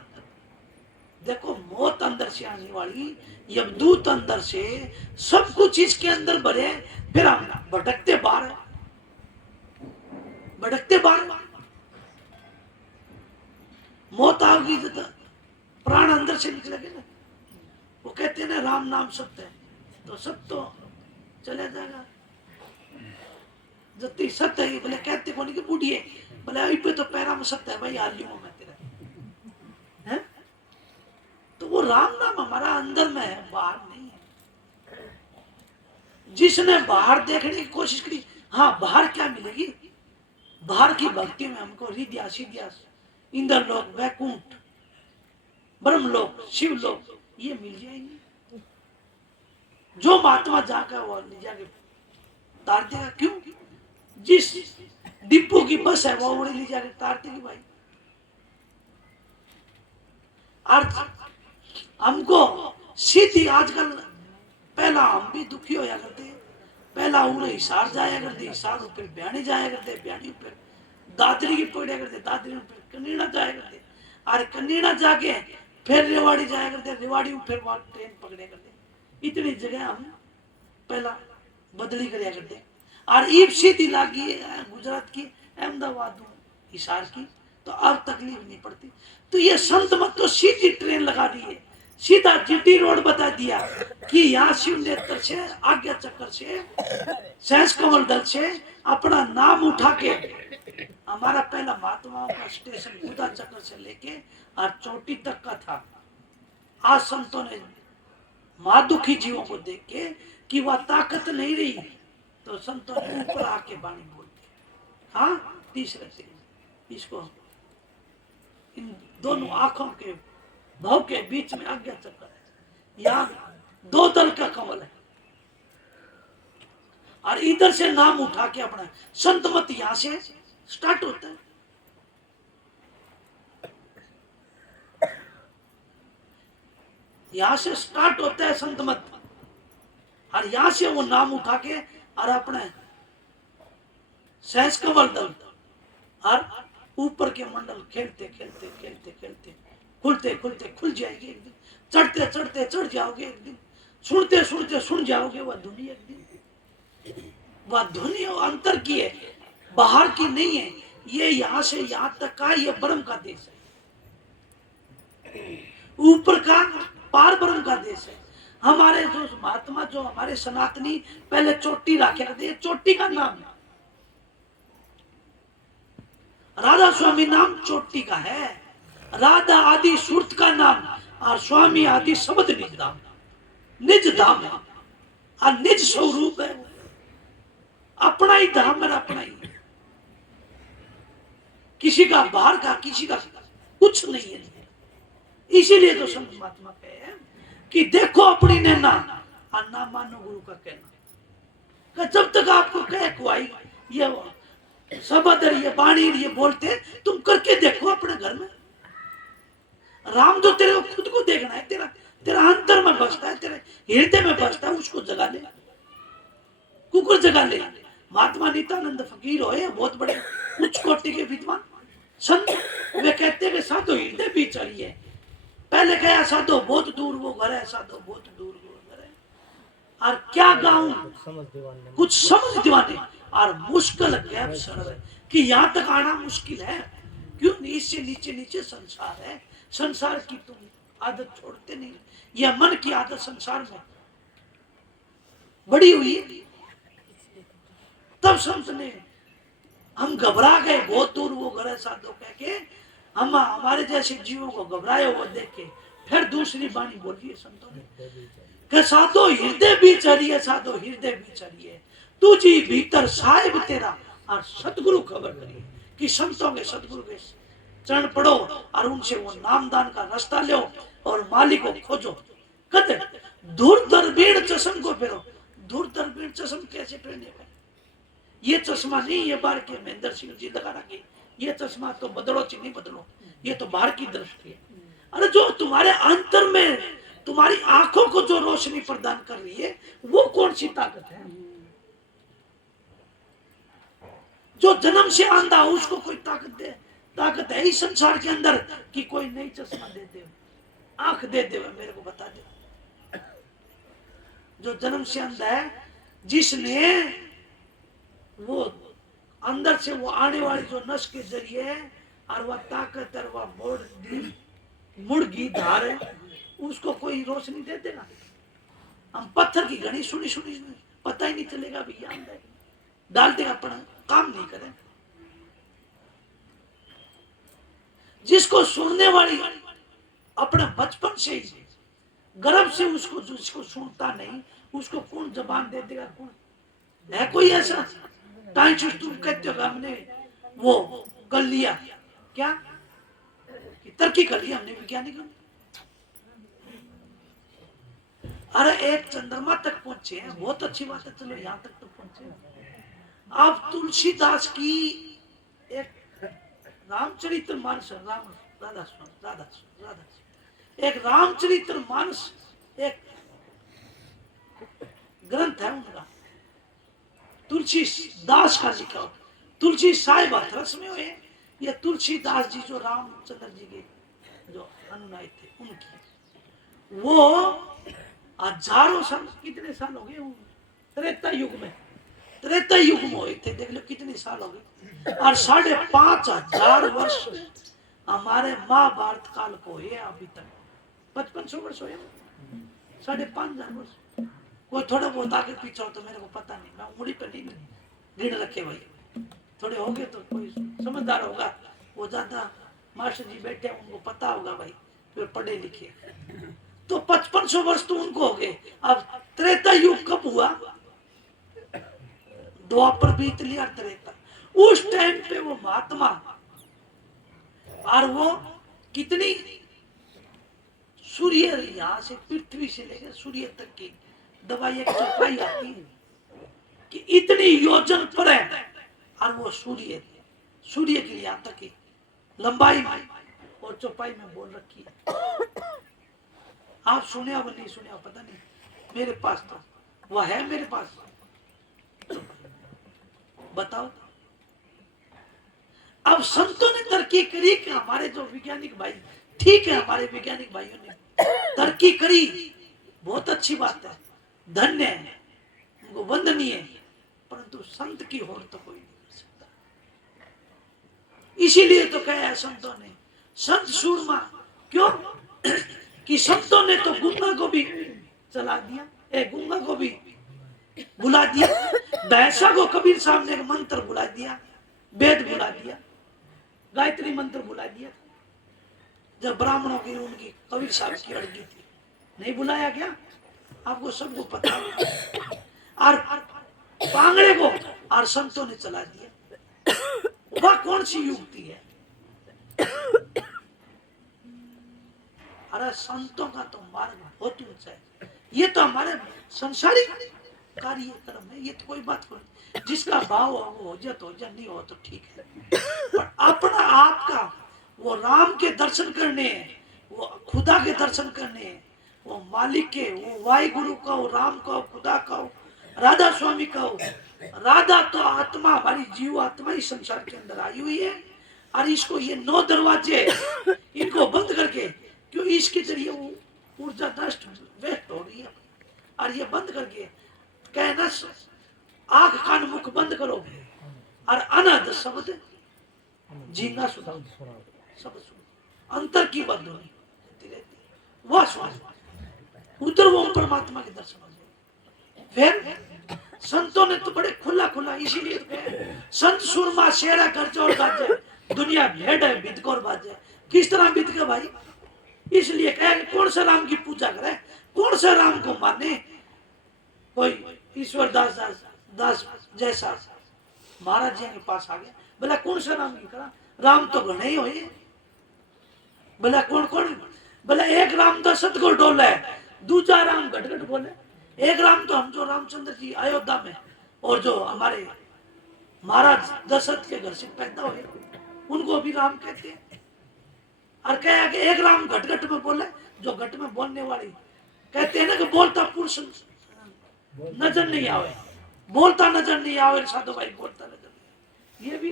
देखो, मौत अंदर से आने वाली, यमदूत अंदर से, सब कुछ इसके अंदर भरे, फिर हम भटकते बाहर, भटकते बाहर। मौत आओगी तो प्राण अंदर से निकलेंगे ना। वो कहते हैं ना राम नाम सत्य है, तो सब तो चले जाएगा। जब सत्य है बोले कहते कौन की बूढ़ी बोले अभी पे तो पैरा में सत्य है भाई, हाल मैं तेरा है। तो वो राम नाम हमारा अंदर में है, बाहर नहीं है। जिसने बाहर देखने की कोशिश करी, हाँ बाहर क्या मिलेगी? बाहर की भक्ति में हमको हृदय सिद्ध्या, इंद्र लोक, वैकुंठ, ब्रह्म लोक, शिव लोक, ये मिल जाएंगे। जो महात्मा जाकर वो ले जाके तार देगा। क्यों? जिस डिपो की बस है वो ले जाके तार देगी भाई। और हमको सीधी आजकल, पहला हम भी दुखी होया करते, पहला उन्हें हिसार जाया करते, हिसार ऊपर ब्याणी जाया करते, ब्याणी ऊपर दादरी की पकड़ा करते, दादरी ऊपर कन्नीना जाया करते, और कन्नीना जाके फिर रेवाड़ी जाया करते, रेवाड़ी फिर वहां ट्रेन पकड़े करते। इतनी जगह हम पहला बदली कराया करते। और ईब सीधी लागी गुजरात की, अहमदाबाद हिसार की, तो अब तकलीफ नहीं पड़ती। तो ये संत मत तो सीधी ट्रेन लगा दी है, सीधा जीटी रोड बता दिया कि यहाँ शिव नेत्र से, आज्ञा चक्कर से, सहस कमल दल से अपना नाम उठा के, हमारा पहला महात्माओं का स्टेशन गुदा चक्कर से लेके और चोटी तक का था। आज संतों ने महादुखी जीवों को देख के कि वह ताकत नहीं रही, तो संतों ने ऊपर आके बाणी बोल दी। हाँ, तीसरे से इसको इन दोनों आंखों के भाव के बीच में आज्ञा चक्कर है, यहाँ 2 दल का कमल है। और इधर से नाम उठा के अपना संत मत यहां से स्टार्ट होता है। यहां से स्टार्ट होता है संत मत, और यहां से वो नाम उठा के और अपने सहस कमल दल और ऊपर के मंडल खेलते खेलते खेलते खेलते खुलते खुलते खुल जाएगी एक दिन, चढ़ते चढ़ते चढ़ जाओगे एक दिन, सुनते सुनते सुन जाओगे वह धुनी एक दिन। वह धुनी अंतर की है, बाहर की नहीं है। ये यहां से यहां तक का ये ब्रह्म का देश है, ऊपर का पार ब्रह्म का देश है। हमारे जो महात्मा, जो हमारे सनातनी पहले चोटी रखे रहते, चोटी का नाम है। राधा स्वामी नाम चोटी का है, राधा आदि सुरत का नाम और स्वामी आदि शब्द निज धाम, निज धाम है और निज स्वरूप है, अपना ही धाम है, अपना ही, किसी का बाहर का, किसी का कुछ नहीं है। इसीलिए तो संत महात्मा कहे कि देखो अपनी नैना और ना मानो गुरु का कहना, कि जब तक आपको कहे कोई ये शब्द ये बाणी ये बोलते, तुम करके देखो अपने घर में। राम जो तेरे को खुद को देखना है, तेरा तेरा अंतर में बसता है, तेरे हृदय में बसता है, उसको जगा ले, कुकुर जगा ले। महात्मा नित्यानंद फकीर होए, बहुत बड़े उच्च कोटि के विद्वान संत, वे कहते हैं साधो हृदय भी चाहिए। पहले कहा साधो बहुत दूर वो घर है, साधो बहुत दूर वो घर है, और क्या गाऊं कुछ समझ दीवाने, और मुश्किल गैप सड़वे कि यहाँ तक आना मुश्किल है। क्यों? नीचे नीचे नीचे संसार है, संसार की तुम आदत छोड़ते नहीं, यह मन की आदत संसार में बड़ी हुई है। तब संत ने, हम घबरा गए, बहुत दूर वो घर है साधो कह के, हम हमारे जैसे जीवों को घबराए हुए देख के फिर दूसरी बाणी बोली है संतों ने कि साधो हृदय भी चढ़िए, साधो हृदय भी चढ़िए, तुझी भीतर साहिब तेरा और सतगुरु खबर करिए। कि संतों के सतगुरु के चरण पढ़ो और उनसे वो नामदान का रास्ता लो और मालिक को खोजो। कहते धूर दरबीड़ चश्म को फेरो। धूर दरबीड़ चश्म कैसे पहने हुए? ये चश्मा नहीं, ये बाहर के महेंद्र सिंह जी लगा रखे, ये चश्मा तो बदलो ची नहीं बदलो, ये तो बाहर की दृष्टि है। अरे जो तुम्हारे अंतर में तुम्हारी आंखों को जो रोशनी प्रदान कर रही है, वो कौन सी ताकत है? जो जन्म से अंधा उसको कोई ताकत है इस संसार के अंदर कि कोई नई चश्मा दे दे, आंख दे दे, मेरे को बता दे। जो जन्म से अंधा है, जिसने वो अंदर से वो आने वाली जो नस के जरिए और वह ताकत और वह मुर्गी धार है, उसको कोई रोशनी दे देगा। हम पत्थर की घड़ी सुनी सुनी पता ही नहीं चलेगा भैया, अंदर डाल देगा, अपना काम नहीं करे। जिसको सुनने वाली अपने बचपन से ही गर्भ से उसको, जिसको सुनता नहीं उसको कौन जबान दे देगा? कौन है? कोई ऐसा टाइम तुम कहते हो हमने वो कर लिया क्या, तरक्की कर लिया हमने वैज्ञानिक। अरे एक चंद्रमा तक पहुंचे हैं, बहुत अच्छी बात है, चलो यहाँ तक तो पहुंचे। आप तुलसीदास की एक रामचरित्र मानस, एक रामचरित्र मानस एक ग्रंथ है उनका, तुलसीदास का लिखा हो। तुलसी साहिब हाथरस में हुए, ये तुलसीदास जी जो रामचंद्र जी के जो अनुयायी थे उनकी, वो हजारों साल, कितने साल हो गए? त्रेता युग में, त्रेता युग में हुए थे, देख लो कितने साल हो गए। और 5,500 वर्ष हमारे महाभारत काल को हुए अभी तक, 5500 वर्ष हुए, 5,500 वर्ष। कोई थोड़ा बहुत आगे पीछे हो तो मेरे को पता नहीं, मैं उंगली पे नहीं गिन रखे भाई, थोड़े हो गए तो कोई समझदार होगा, वो ज्यादा मास्टर जी बैठे उनको पता होगा भाई, वे पढ़े लिखे। तो 5500 वर्ष तो उनको हो गए। अब त्रेता युग कब हुआ? द्वापर बीत लिया, त्रेता। उस टाइम पे वो महात्मा, और वो कितनी सूर्य, यहाँ से पृथ्वी से लेकर सूर्य तक की दवाई एक चौपाई आती है कि इतनी योजन पर है, और वो सूर्य के लिए यहाँ तक की लंबाई में और चौपाई में बोल रखी है। आप सुने हो नहीं सुने हो पता नहीं, मेरे पास तो वह है, मेरे पास बताओ। अब संतों ने तरक्की करी कि हमारे जो वैज्ञानिक भाई, ठीक है हमारे वैज्ञानिक भाइयों ने तरक्की करी, बहुत अच्छी बात है, धन्य है, उनको वंदनीय है, परंतु संत की होड़ तो कोई नहीं कर सकता। इसीलिए तो कहा संतों ने संत सूरमा, क्यों कि संतों ने तो गूंगा को भी चला दिया, गूंगा को भी बुला दिया, भैंसा को कबीर साहब ने मंत्र बुला दिया, वेद बुला दिया, गायत्री मंत्र बुला दिया था जब ब्राह्मणों की उनकी कबीर साहब की अड़गी थी, नहीं बुलाया क्या? आपको सबको पता है। और पांगड़े को और संतों ने चला दिया। वह कौन सी युक्ति है? अरे संतों का तो मार्ग बहुत ऊंचा है। ये तो हमारे संसारिक कार्यक्रम है, ये तो कोई बात नहीं। जिसका भाव हो जाए तो हो जाए, नहीं हो तो ठीक है। पर अपना आपका वो राम के दर्शन करने, वो खुदा के दर्शन करने, वो मालिक के, वो वाहिगुरु का हो, राम का हो, खुदा का हो, राधा स्वामी का हो। राधा तो आत्मा, हमारी जीव आत्मा इस संसार के अंदर आई हुई है। और इसको ये 9 दरवाजे इनको बंद करके, क्यों इसके जरिए वो ऊर्जा नष्ट वेस्ट हो रही है। और ये बंद करके कहना, आंख कान मुख बंद करो और अनहद शब्द जीना सुना, सब सुनो, अंतर की बात होती रहती, वह सुनो, उधर वो परमात्मा के दर्शन हो जाए। फिर संतों ने तो बड़े खुला खुला, इसीलिए तो संत सुरमा शेरा घर चौर बाजे, दुनिया भेड़ है बिदकोर बाजे। किस तरह बिद के भाई? इसलिए कहे कौन सा राम की पूजा करे, कौन सा राम को माने। कोई ईश्वर दास जैसा महाराज जी के पास आ गया, बोला कौन सा राम की करा? राम तो घने ही होए। बोला कौन कौन? बोला एक राम तो सतगुर डोले, दूसरा राम घट घट बोले। एक राम तो हम जो रामचंद्र जी अयोध्या में और जो हमारे महाराज दशरथ के घर से पैदा हुए, उनको भी राम कहते हैं। और कहा कि एक राम घट घट में बोले, जो घट में बोलने वाली कहते हैं ना कि बोलता पुरुष नजर नहीं आवे, बोलता नजर नहीं आवे, साधु भाई बोलता नजर नहीं। ये भी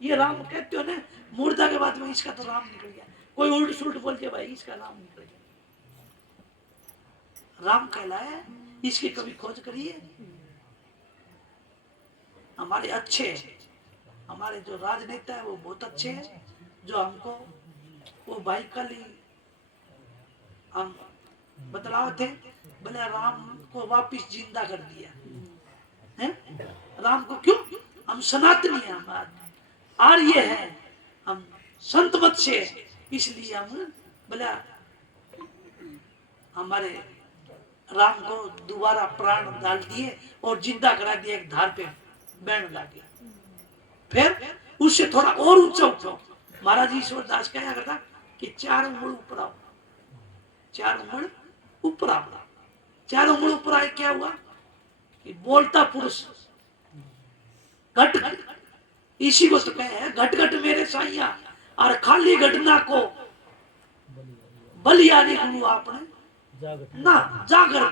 ये राम कहते हो ना, मुर्दा के बाद में इसका तो राम निकल गया। कोई उल्ट सुल्ट बोल के भाई इसका राम निकल गया। राम कहलाए, इसकी कभी खोज करिए। हमारे अच्छे, हमारे जो राजनेता है वो बहुत अच्छे हैं, जो हमको वो भाई कल ही हम बतलाव थे, बोले राम को वापिस जिंदा कर दिया है। राम को क्यों? हम सनातनी हैं, हमारा और ये है हम संत मत से, इसलिए हम बोला हमारे राम को दोबारा प्राण डाल दिए और जिंदा करा दिया एक धार पे बैंड ला के। फिर उससे थोड़ा और ऊंचा उठो। महाराज ईश्वर दास क्या करता कि 4 उंगल ऊपर आओ, 4 उंगल ऊपर आओ। 4 उंगल ऊपर आए क्या हुआ कि बोलता पुरुष घट घट, इसी को तो कहे घट घट मेरे साइया, और खाली घटना को बलियानी गुरु आपने ना जागर